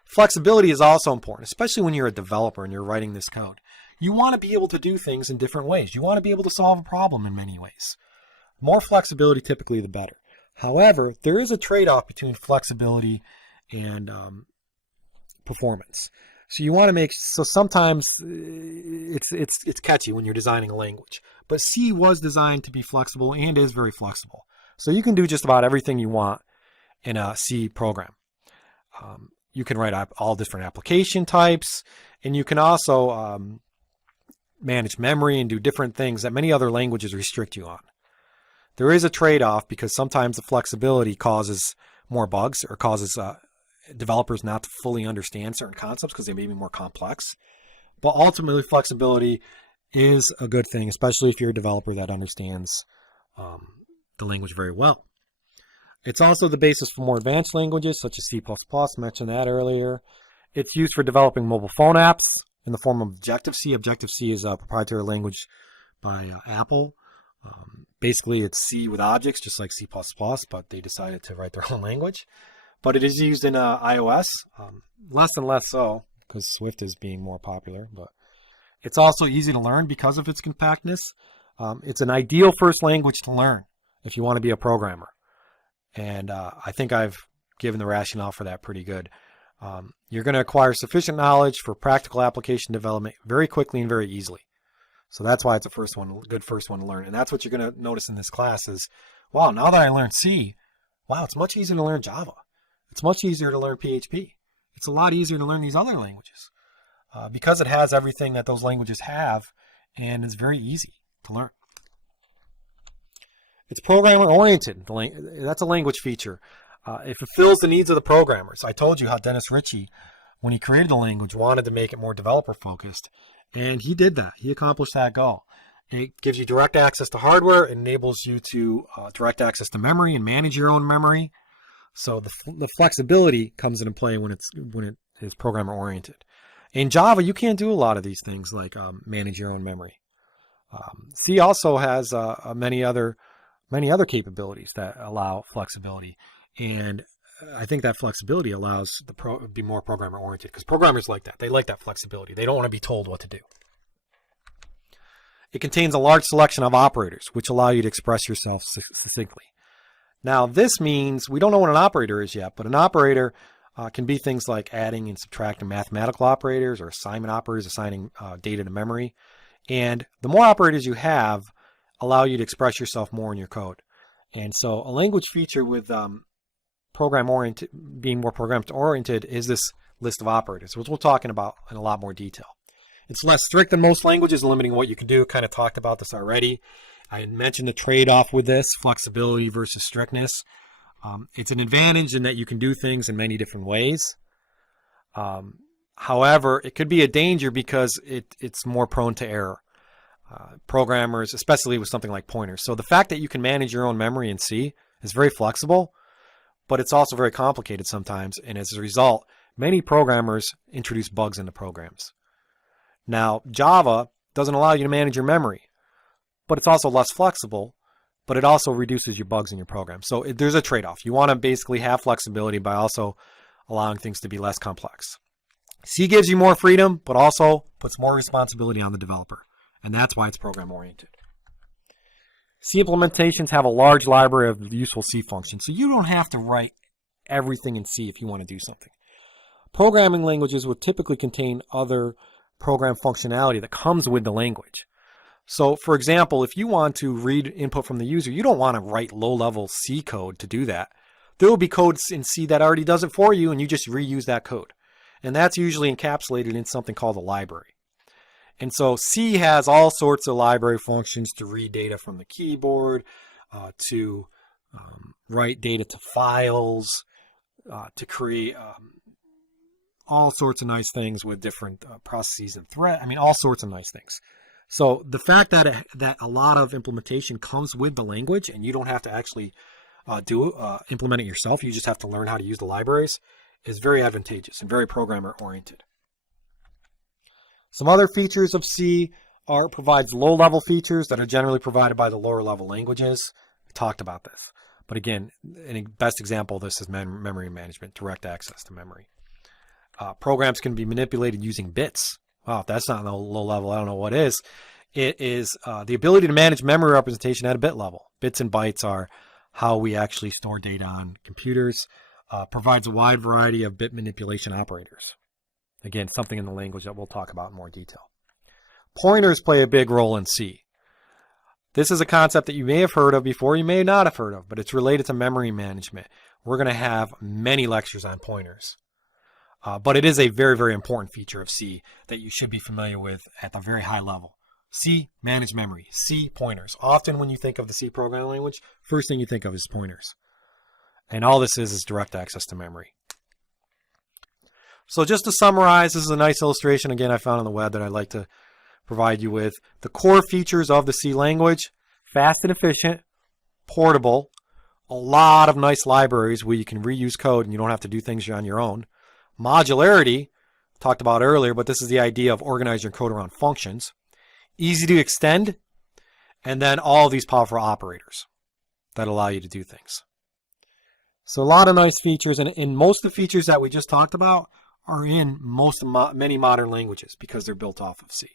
Flexibility is also important, especially when you're a developer and you're writing this code. You want to be able to do things in different ways. You want to be able to solve a problem in many ways. More flexibility, typically, the better. However, there is a trade-off between flexibility and performance. So you want to so sometimes it's catchy when you're designing a language. But C was designed to be flexible and is very flexible. So you can do just about everything you want in a C program. You can write all different application types, and you can also manage memory and do different things that many other languages restrict you on. There is a trade-off because sometimes the flexibility causes more bugs or causes developers not to fully understand certain concepts because they may be more complex. But ultimately, flexibility is a good thing, especially if you're a developer that understands the language very well. It's also the basis for more advanced languages such as C++, mentioned that earlier. It's used for developing mobile phone apps in the form of Objective-C. Objective-C is a proprietary language by Apple. Basically, it's C with objects, just like C++, but they decided to write their own language. But it is used in iOS, less and less so, because Swift is being more popular. But it's also easy to learn because of its compactness. It's an ideal first language to learn if you want to be a programmer. And I think I've given the rationale for that pretty good. You're going to acquire sufficient knowledge for practical application development very quickly and very easily. So that's why it's a good first one to learn. And that's what you're going to notice in this class is, wow, now that I learned C, wow, it's much easier to learn Java. It's much easier to learn PHP. It's a lot easier to learn these other languages because it has everything that those languages have, and it's very easy to learn. It's programmer-oriented. That's a language feature. It fulfills the needs of the programmers. I told you how Dennis Ritchie, when he created the language, wanted to make it more developer-focused. And he did that. He accomplished that goal. It gives you direct access to hardware. It enables you to direct access to memory and manage your own memory. So the flexibility comes into play when it is programmer-oriented. In Java, you can't do a lot of these things like manage your own memory. C also has many other capabilities that allow flexibility. And I think that flexibility allows to be more programmer-oriented because programmers like that. They like that flexibility. They don't want to be told what to do. It contains a large selection of operators, which allow you to express yourself succinctly. Now, this means we don't know what an operator is yet, but an operator can be things like adding and subtracting mathematical operators or assignment operators, assigning data to memory. And the more operators you have, allow you to express yourself more in your code. And so a language feature with being more program-oriented is this list of operators, which we'll talk about in a lot more detail. It's less strict than most languages, limiting what you can do. Kind of talked about this already. I mentioned the trade-off with this, flexibility versus strictness. It's an advantage in that you can do things in many different ways. However, it could be a danger because it's more prone to error. Programmers, especially with something like pointers. So the fact that you can manage your own memory in C is very flexible, but it's also very complicated sometimes. And as a result, many programmers introduce bugs into programs. Now, Java doesn't allow you to manage your memory, but it's also less flexible, but it also reduces your bugs in your program. So there's a trade-off. You want to basically have flexibility by also allowing things to be less complex. C gives you more freedom, but also puts more responsibility on the developer. And that's why it's program-oriented. C implementations have a large library of useful C functions, so you don't have to write everything in C if you want to do something. Programming languages would typically contain other program functionality that comes with the language. So, for example, if you want to read input from the user, you don't want to write low-level C code to do that. There will be codes in C that already does it for you, and you just reuse that code. And that's usually encapsulated in something called a library. And so C has all sorts of library functions to read data from the keyboard, to write data to files, to create all sorts of nice things with different processes and thread. I mean, all sorts of nice things. So the fact that that a lot of implementation comes with the language and you don't have to actually implement it yourself, you just have to learn how to use the libraries, is very advantageous and very programmer-oriented. Some other features of C provides low-level features that are generally provided by the lower-level languages. We talked about this. But again, the best example of this is memory management, direct access to memory. Programs can be manipulated using bits. Wow, if that's not low level, I don't know what is. It is the ability to manage memory representation at a bit level. Bits and bytes are how we actually store data on computers. Provides a wide variety of bit manipulation operators. Again, something in the language that we'll talk about in more detail. Pointers play a big role in C. This is a concept that you may have heard of before, you may not have heard of, but it's related to memory management. We're going to have many lectures on pointers. But it is a very, very important feature of C that you should be familiar with at the very high level. C, manage memory. C, pointers. Often when you think of the C programming language, first thing you think of is pointers. And all this is direct access to memory. So just to summarize, this is a nice illustration, again, I found on the web that I'd like to provide you with. The core features of the C language: fast and efficient, portable, a lot of nice libraries where you can reuse code and you don't have to do things on your own. Modularity, talked about earlier, but this is the idea of organizing your code around functions. Easy to extend, and then all of these powerful operators that allow you to do things. So a lot of nice features, and in most of the features that we just talked about are in many modern languages because they're built off of C.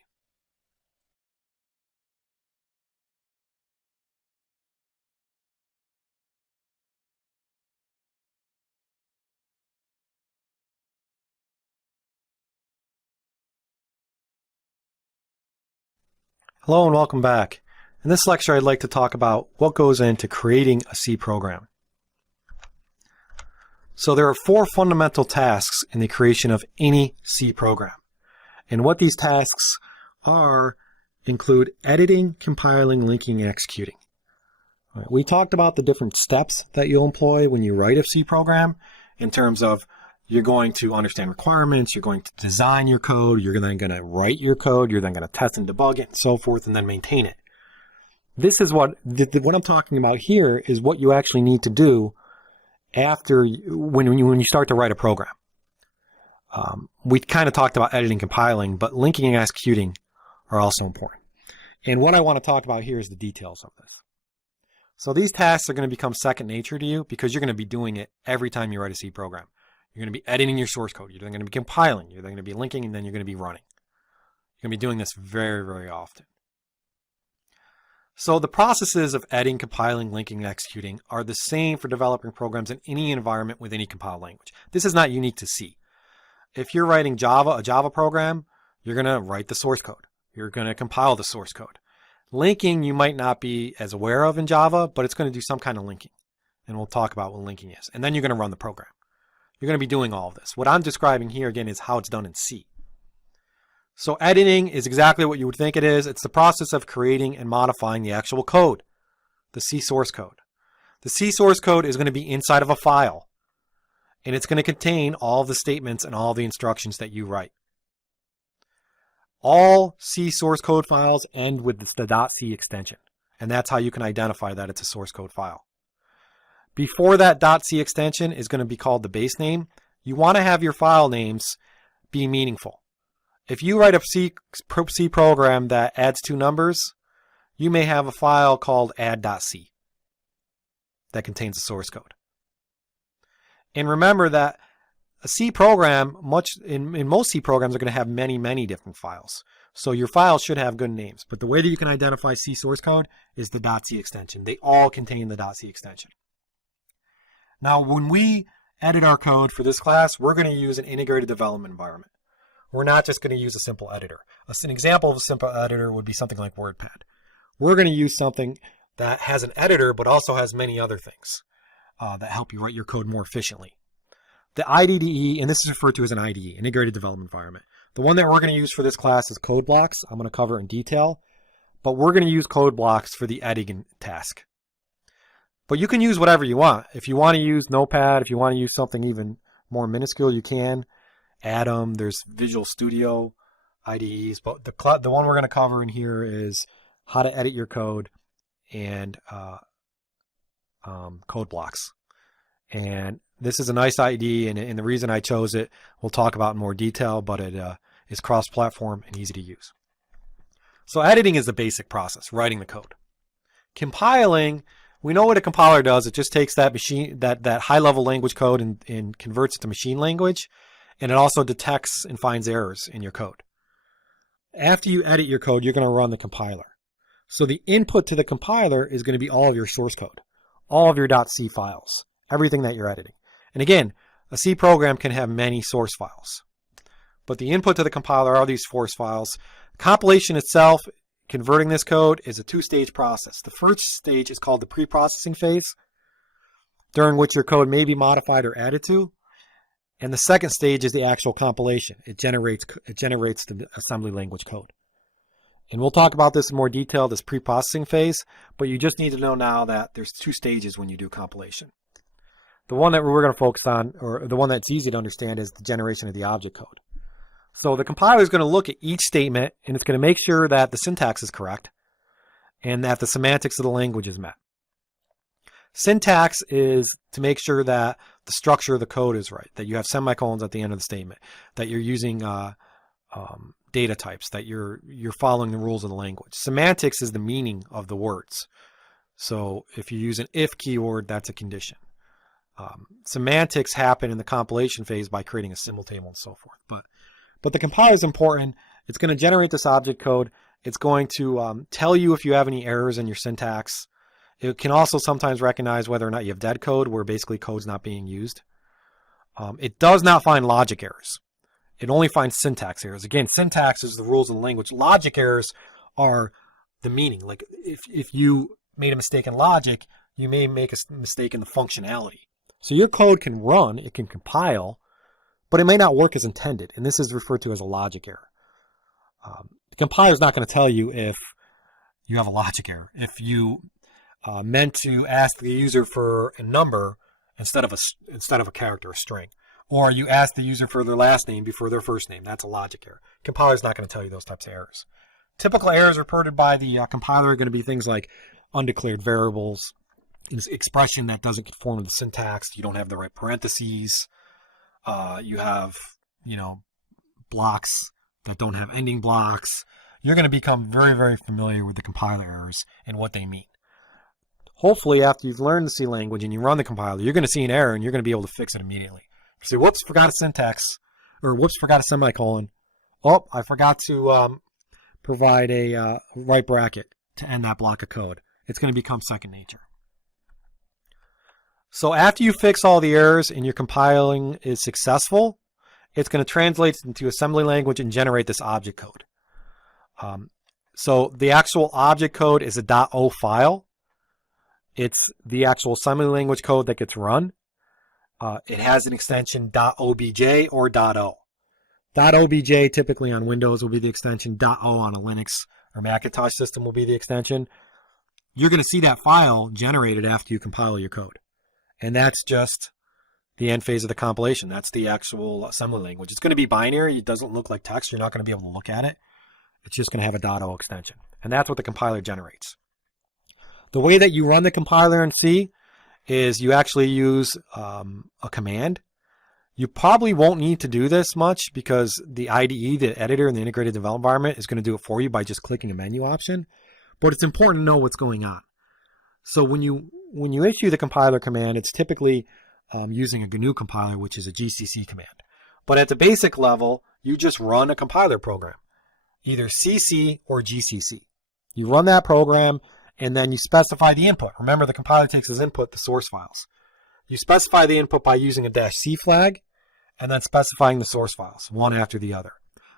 Hello and welcome back. In this lecture, I'd like to talk about what goes into creating a C program. So there are 4 fundamental tasks in the creation of any C program. And what these tasks are include editing, compiling, linking, and executing. We talked about the different steps that you'll employ when you write a C program in terms of you're going to understand requirements, you're going to design your code, you're then going to write your code, you're then going to test and debug it and so forth, and then maintain it. This is what I'm talking about here is what you actually need to do after when you start to write a program. We kind of talked about editing, compiling, but linking and executing are also important. And what I want to talk about here is the details of this. So these tasks are going to become second nature to you because you're going to be doing it every time you write a C program. You're going to be editing your source code. You're then going to be compiling. You're then going to be linking, and then you're going to be running. You're going to be doing this very, very often. So the processes of editing, compiling, linking, and executing are the same for developing programs in any environment with any compiled language. This is not unique to C. If you're writing Java, a Java program, you're going to write the source code. You're going to compile the source code. Linking you might not be as aware of in Java, but it's going to do some kind of linking. And we'll talk about what linking is. And then you're going to run the program. You're going to be doing all of this. What I'm describing here, again, is how it's done in C. So editing is exactly what you would think it is. It's the process of creating and modifying the actual code, the C source code. The C source code is going to be inside of a file, and it's going to contain all of the statements and all the instructions that you write. All C source code files end with the .c extension, and that's how you can identify that it's a source code file. Before that .c extension is going to be called the base name. You want to have your file names be meaningful. If you write a C program that adds 2 numbers, you may have a file called add.c that contains the source code. And remember that a C program, in most C programs, are going to have many, many different files. So your files should have good names. But the way that you can identify C source code is the .c extension. They all contain the .c extension. Now, when we edit our code for this class, we're going to use an integrated development environment. We're not just going to use a simple editor. An example of a simple editor would be something like WordPad. We're going to use something that has an editor, but also has many other things that help you write your code more efficiently. The IDE, and this is referred to as an IDE, Integrated Development Environment. The one that we're going to use for this class is code blocks. I'm going to cover in detail, but we're going to use code blocks for the editing task. But you can use whatever you want. If you want to use Notepad, if you want to use something even more minuscule, you can. Atom, there's Visual Studio IDEs, but the one we're going to cover in here is how to edit your code and code blocks. And this is a nice IDE, and the reason I chose it, we'll talk about in more detail, but it is cross-platform and easy to use. So editing is the basic process, writing the code. Compiling, we know what a compiler does. It just takes that high-level language code and converts it to machine language, and it also detects and finds errors in your code. After you edit your code, you're going to run the compiler. So the input to the compiler is going to be all of your source code, all of your .c files, everything that you're editing. And again, a C program can have many source files, but the input to the compiler are these source files. Compilation itself, converting this code, is a two-stage process. The first stage is called the pre-processing phase, during which your code may be modified or added to. And the second stage is the actual compilation. It generates the assembly language code. And we'll talk about this in more detail, this pre-processing phase, but you just need to know now that there's two stages when you do compilation. The one that we're going to focus on, or the one that's easy to understand, is the generation of the object code. So the compiler is going to look at each statement, and it's going to make sure that the syntax is correct and that the semantics of the language is met. Syntax is to make sure that the structure of the code is right, that you have semicolons at the end of the statement, that you're using data types, that you're following the rules of the language. Semantics is the meaning of the words. So if you use an if keyword, that's a condition. Semantics happen in the compilation phase by creating a symbol table and so forth. But the compiler is important. It's going to generate this object code. It's going to tell you if you have any errors in your syntax. It can also sometimes recognize whether or not you have dead code, where basically code's not being used. It does not find logic errors. It only finds syntax errors. Again, syntax is the rules of the language. Logic errors are the meaning. Like if you made a mistake in logic, you may make a mistake in the functionality. So your code can run, it can compile, but it may not work as intended. And this is referred to as a logic error. The compiler is not going to tell you if you have a logic error. If you meant to ask the user for a number instead of a character, a string, or you ask the user for their last name before their first name, that's a logic error. Compiler is not going to tell you those types of errors. Typical errors reported by the compiler are going to be things like undeclared variables, expression that doesn't conform to the syntax, you don't have the right parentheses, you have, blocks that don't have ending blocks. You're going to become very, very familiar with the compiler errors and what they mean. Hopefully, after you've learned the C language and you run the compiler, you're going to see an error and you're going to be able to fix it immediately. You say, whoops, forgot a syntax, or whoops, forgot a semicolon. Oh, I forgot to provide a right bracket to end that block of code. It's going to become second nature. So after you fix all the errors and your compiling is successful, it's going to translate into assembly language and generate this object code. So the actual object code is a .o file. It's the actual assembly language code that gets run. It has an extension .obj or .o. .obj typically on Windows will be the extension. .o on a Linux or Macintosh system will be the extension. You're going to see that file generated after you compile your code. And that's just the end phase of the compilation. That's the actual assembly language. It's going to be binary. It doesn't look like text. You're not going to be able to look at it. It's just going to have a .o extension. And that's what the compiler generates. The way that you run the compiler in C is you actually use a command. You probably won't need to do this much because the IDE, the editor in the integrated development environment, is going to do it for you by just clicking a menu option. But it's important to know what's going on. So when you issue the compiler command, it's typically using a GNU compiler, which is a GCC command. But at the basic level, you just run a compiler program, either CC or GCC. You run that program, and then you specify the input. Remember, the compiler takes as input the source files. You specify the input by using a -c flag, and then specifying the source files, one after the other.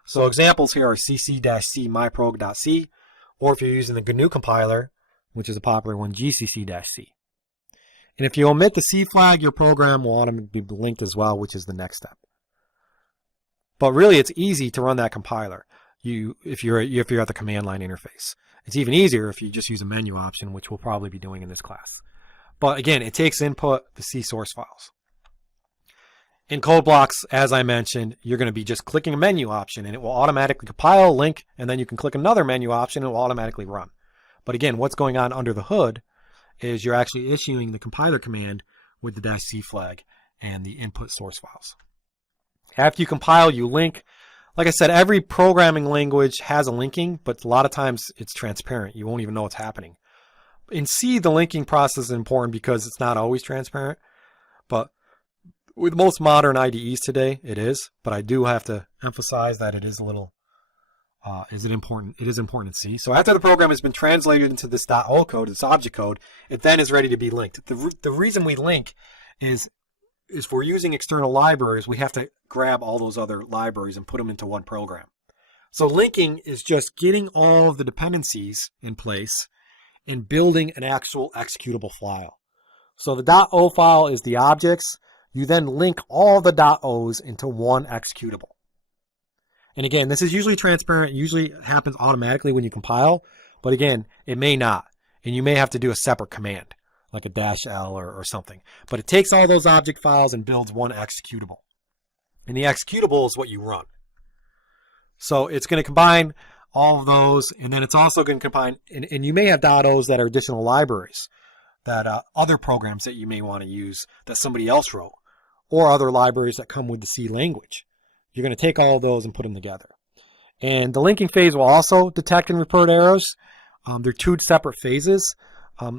So examples here are cc-c myprog.c, or if you're using the GNU compiler, which is a popular one, gcc-c. And if you omit the C flag, your program will automatically be linked as well, which is the next step. But really, it's easy to run that compiler if you're at the command line interface. It's even easier if you just use a menu option, which we'll probably be doing in this class. But again, it takes input the C source files. In code blocks, as I mentioned, you're going to be just clicking a menu option and it will automatically compile, link, and then you can click another menu option and it will automatically run. But again, what's going on under the hood is you're actually issuing the compiler command with the -c flag and the input source files. After you compile, you link. Like I said, every programming language has a linking, but a lot of times it's transparent. You won't even know what's happening. In C, the linking process is important because it's not always transparent. But with most modern IDEs today, it is. But I do have to emphasize that it is a little It is important in C. So after the program has been translated into this .o code, this object code, it then is ready to be linked. The reason we link is if we're using external libraries, we have to grab all those other libraries and put them into one program. So linking is just getting all of the dependencies in place and building an actual executable file. So the .o file is the objects. You then link all the .o's into one executable. And again, this is usually transparent. It usually happens automatically when you compile. But again, it may not. And you may have to do a separate command, like a -L or something. But it takes all those object files and builds one executable. And the executable is what you run. So it's going to combine all of those. And then it's also going to combine, and you may have .o's that are additional libraries, that other programs that you may want to use that somebody else wrote, or other libraries that come with the C language. You're going to take all of those and put them together. And the linking phase will also detect and report errors. They're two separate phases.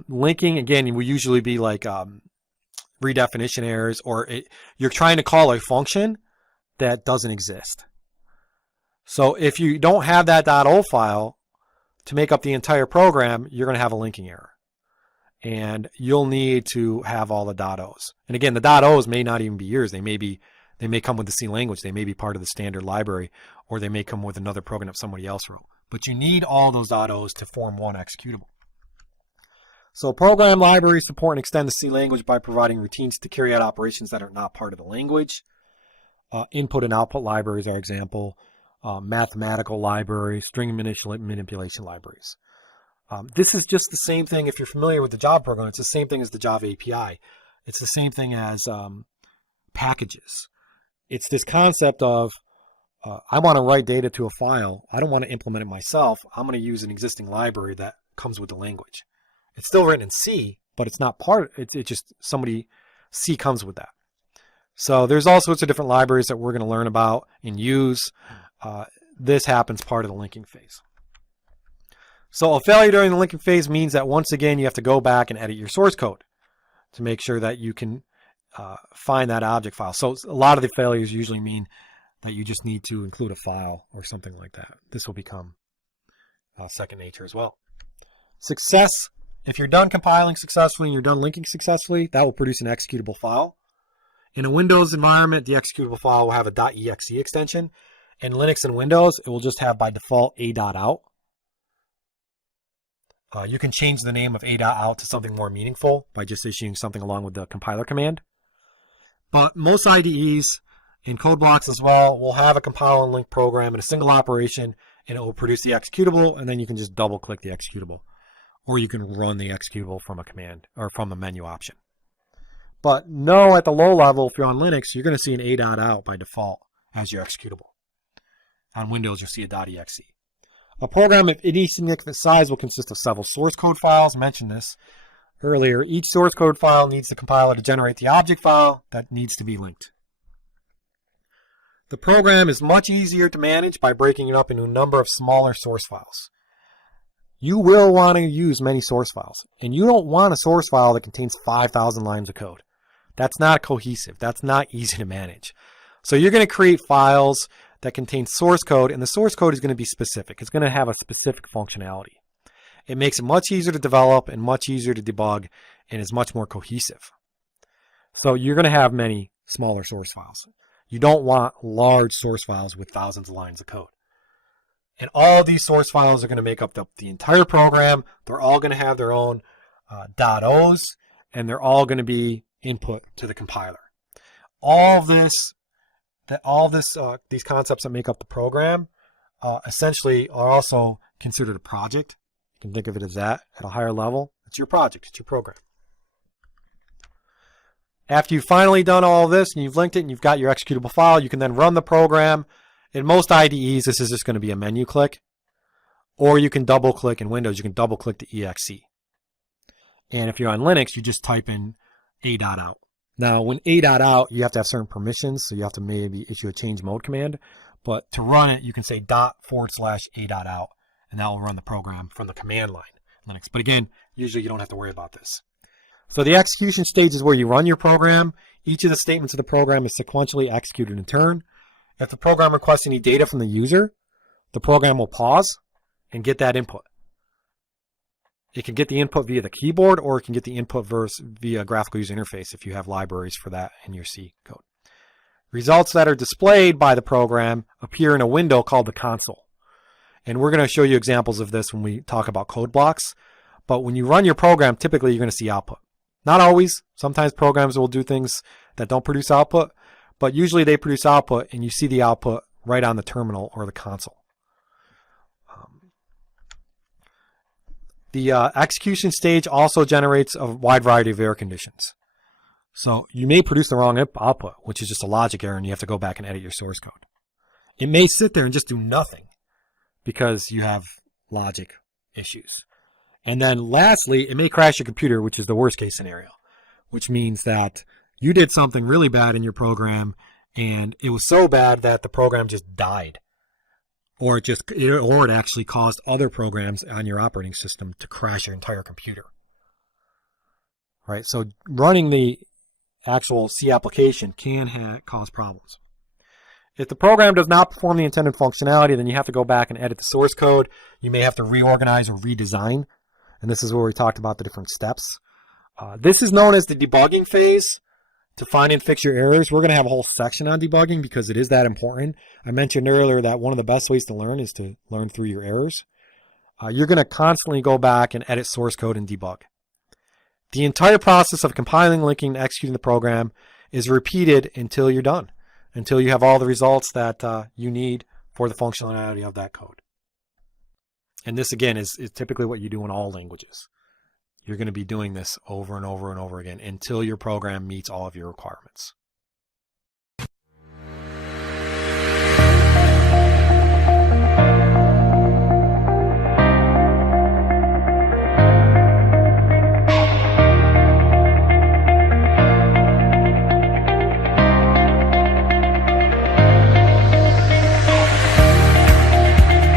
Linking, again, will usually be like redefinition errors, or you're trying to call a function that doesn't exist. So if you don't have that .o file to make up the entire program, you're going to have a linking error. And you'll need to have all the .o's. And again, the .o's may not even be yours. They may come with the C language. They may be part of the standard library, or they may come with another program that somebody else wrote. But you need all those .o's to form one executable. So program libraries support and extend the C language by providing routines to carry out operations that are not part of the language. Input and output libraries are example. Mathematical libraries, string manipulation libraries. This is just the same thing. If you're familiar with the Java program, it's the same thing as the Java API. It's the same thing as packages. It's this concept of, I want to write data to a file. I don't want to implement it myself. I'm going to use an existing library that comes with the language. It's still written in C, but it's not part, it's just C comes with that. So there's all sorts of different libraries that we're going to learn about and use. This happens part of the linking phase. So a failure during the linking phase means that once again, you have to go back and edit your source code to make sure that you can find that object file. So a lot of the failures usually mean that you just need to include a file or something like that. This will become second nature as well. Success. If you're done compiling successfully and you're done linking successfully, that will produce an executable file. In a Windows environment, the executable file will have a .exe extension. In Linux and Windows, it will just have by default a.out. You can change the name of a.out to something more meaningful by just issuing something along with the compiler command. But most IDEs in code blocks as well will have a compile and link program in a single operation, and it will produce the executable, and then you can just double click the executable. Or you can run the executable from a command or from a menu option. But no, at the low level, if you're on Linux, you're going to see an a.out by default as your executable. On Windows, you'll see a .exe. A program of any significant size will consist of several source code files. I mentioned this earlier. Each source code file needs the compiler to generate the object file that needs to be linked. The program is much easier to manage by breaking it up into a number of smaller source files. You will want to use many source files, and you don't want a source file that contains 5,000 lines of code. That's not cohesive. That's not easy to manage. So you're going to create files that contain source code, and the source code is going to be specific. It's going to have a specific functionality. It makes it much easier to develop and much easier to debug, and is much more cohesive. So you're going to have many smaller source files. You don't want large source files with thousands of lines of code. And all of these source files are going to make up the entire program. They're all going to have their own .o's, and they're all going to be input to the compiler. These concepts that make up the program essentially are also considered a project. You can think of it as that at a higher level. It's your project. It's your program. After you've finally done all of this and you've linked it and you've got your executable file, you can then run the program. In most IDEs, this is just going to be a menu click. Or you can double click in Windows. You can double click the exe. And if you're on Linux, you just type in a.out. Now, when a.out, you have to have certain permissions. So you have to maybe issue a change mode command. But to run it, you can say ./a.out. And that will run the program from the command line in Linux. But again, usually you don't have to worry about this. So the execution stage is where you run your program. Each of the statements of the program is sequentially executed in turn. If the program requests any data from the user, the program will pause and get that input. It can get the input via the keyboard, or it can get the input via graphical user interface if you have libraries for that in your C code. Results that are displayed by the program appear in a window called the console. And we're going to show you examples of this when we talk about code blocks. But when you run your program, typically you're going to see output. Not always. Sometimes programs will do things that don't produce output, but usually they produce output and you see the output right on the terminal or the console. The execution stage also generates a wide variety of error conditions. So you may produce the wrong output, which is just a logic error, and you have to go back and edit your source code. It may sit there and just do nothing because you have logic issues. And then lastly, it may crash your computer, which is the worst case scenario, which means that you did something really bad in your program and it was so bad that the program just died. Or it actually caused other programs on your operating system to crash your entire computer. Right? So running the actual C application can cause problems. If the program does not perform the intended functionality, then you have to go back and edit the source code. You may have to reorganize or redesign. And this is where we talked about the different steps. This is known as the debugging phase. To find and fix your errors, we're going to have a whole section on debugging because it is that important. I mentioned earlier that one of the best ways to learn is to learn through your errors. You're going to constantly go back and edit source code and debug. The entire process of compiling, linking, and executing the program is repeated until you're done, until you have all the results that you need for the functionality of that code. And this, again, is typically what you do in all languages. You're going to be doing this over and over and over again until your program meets all of your requirements.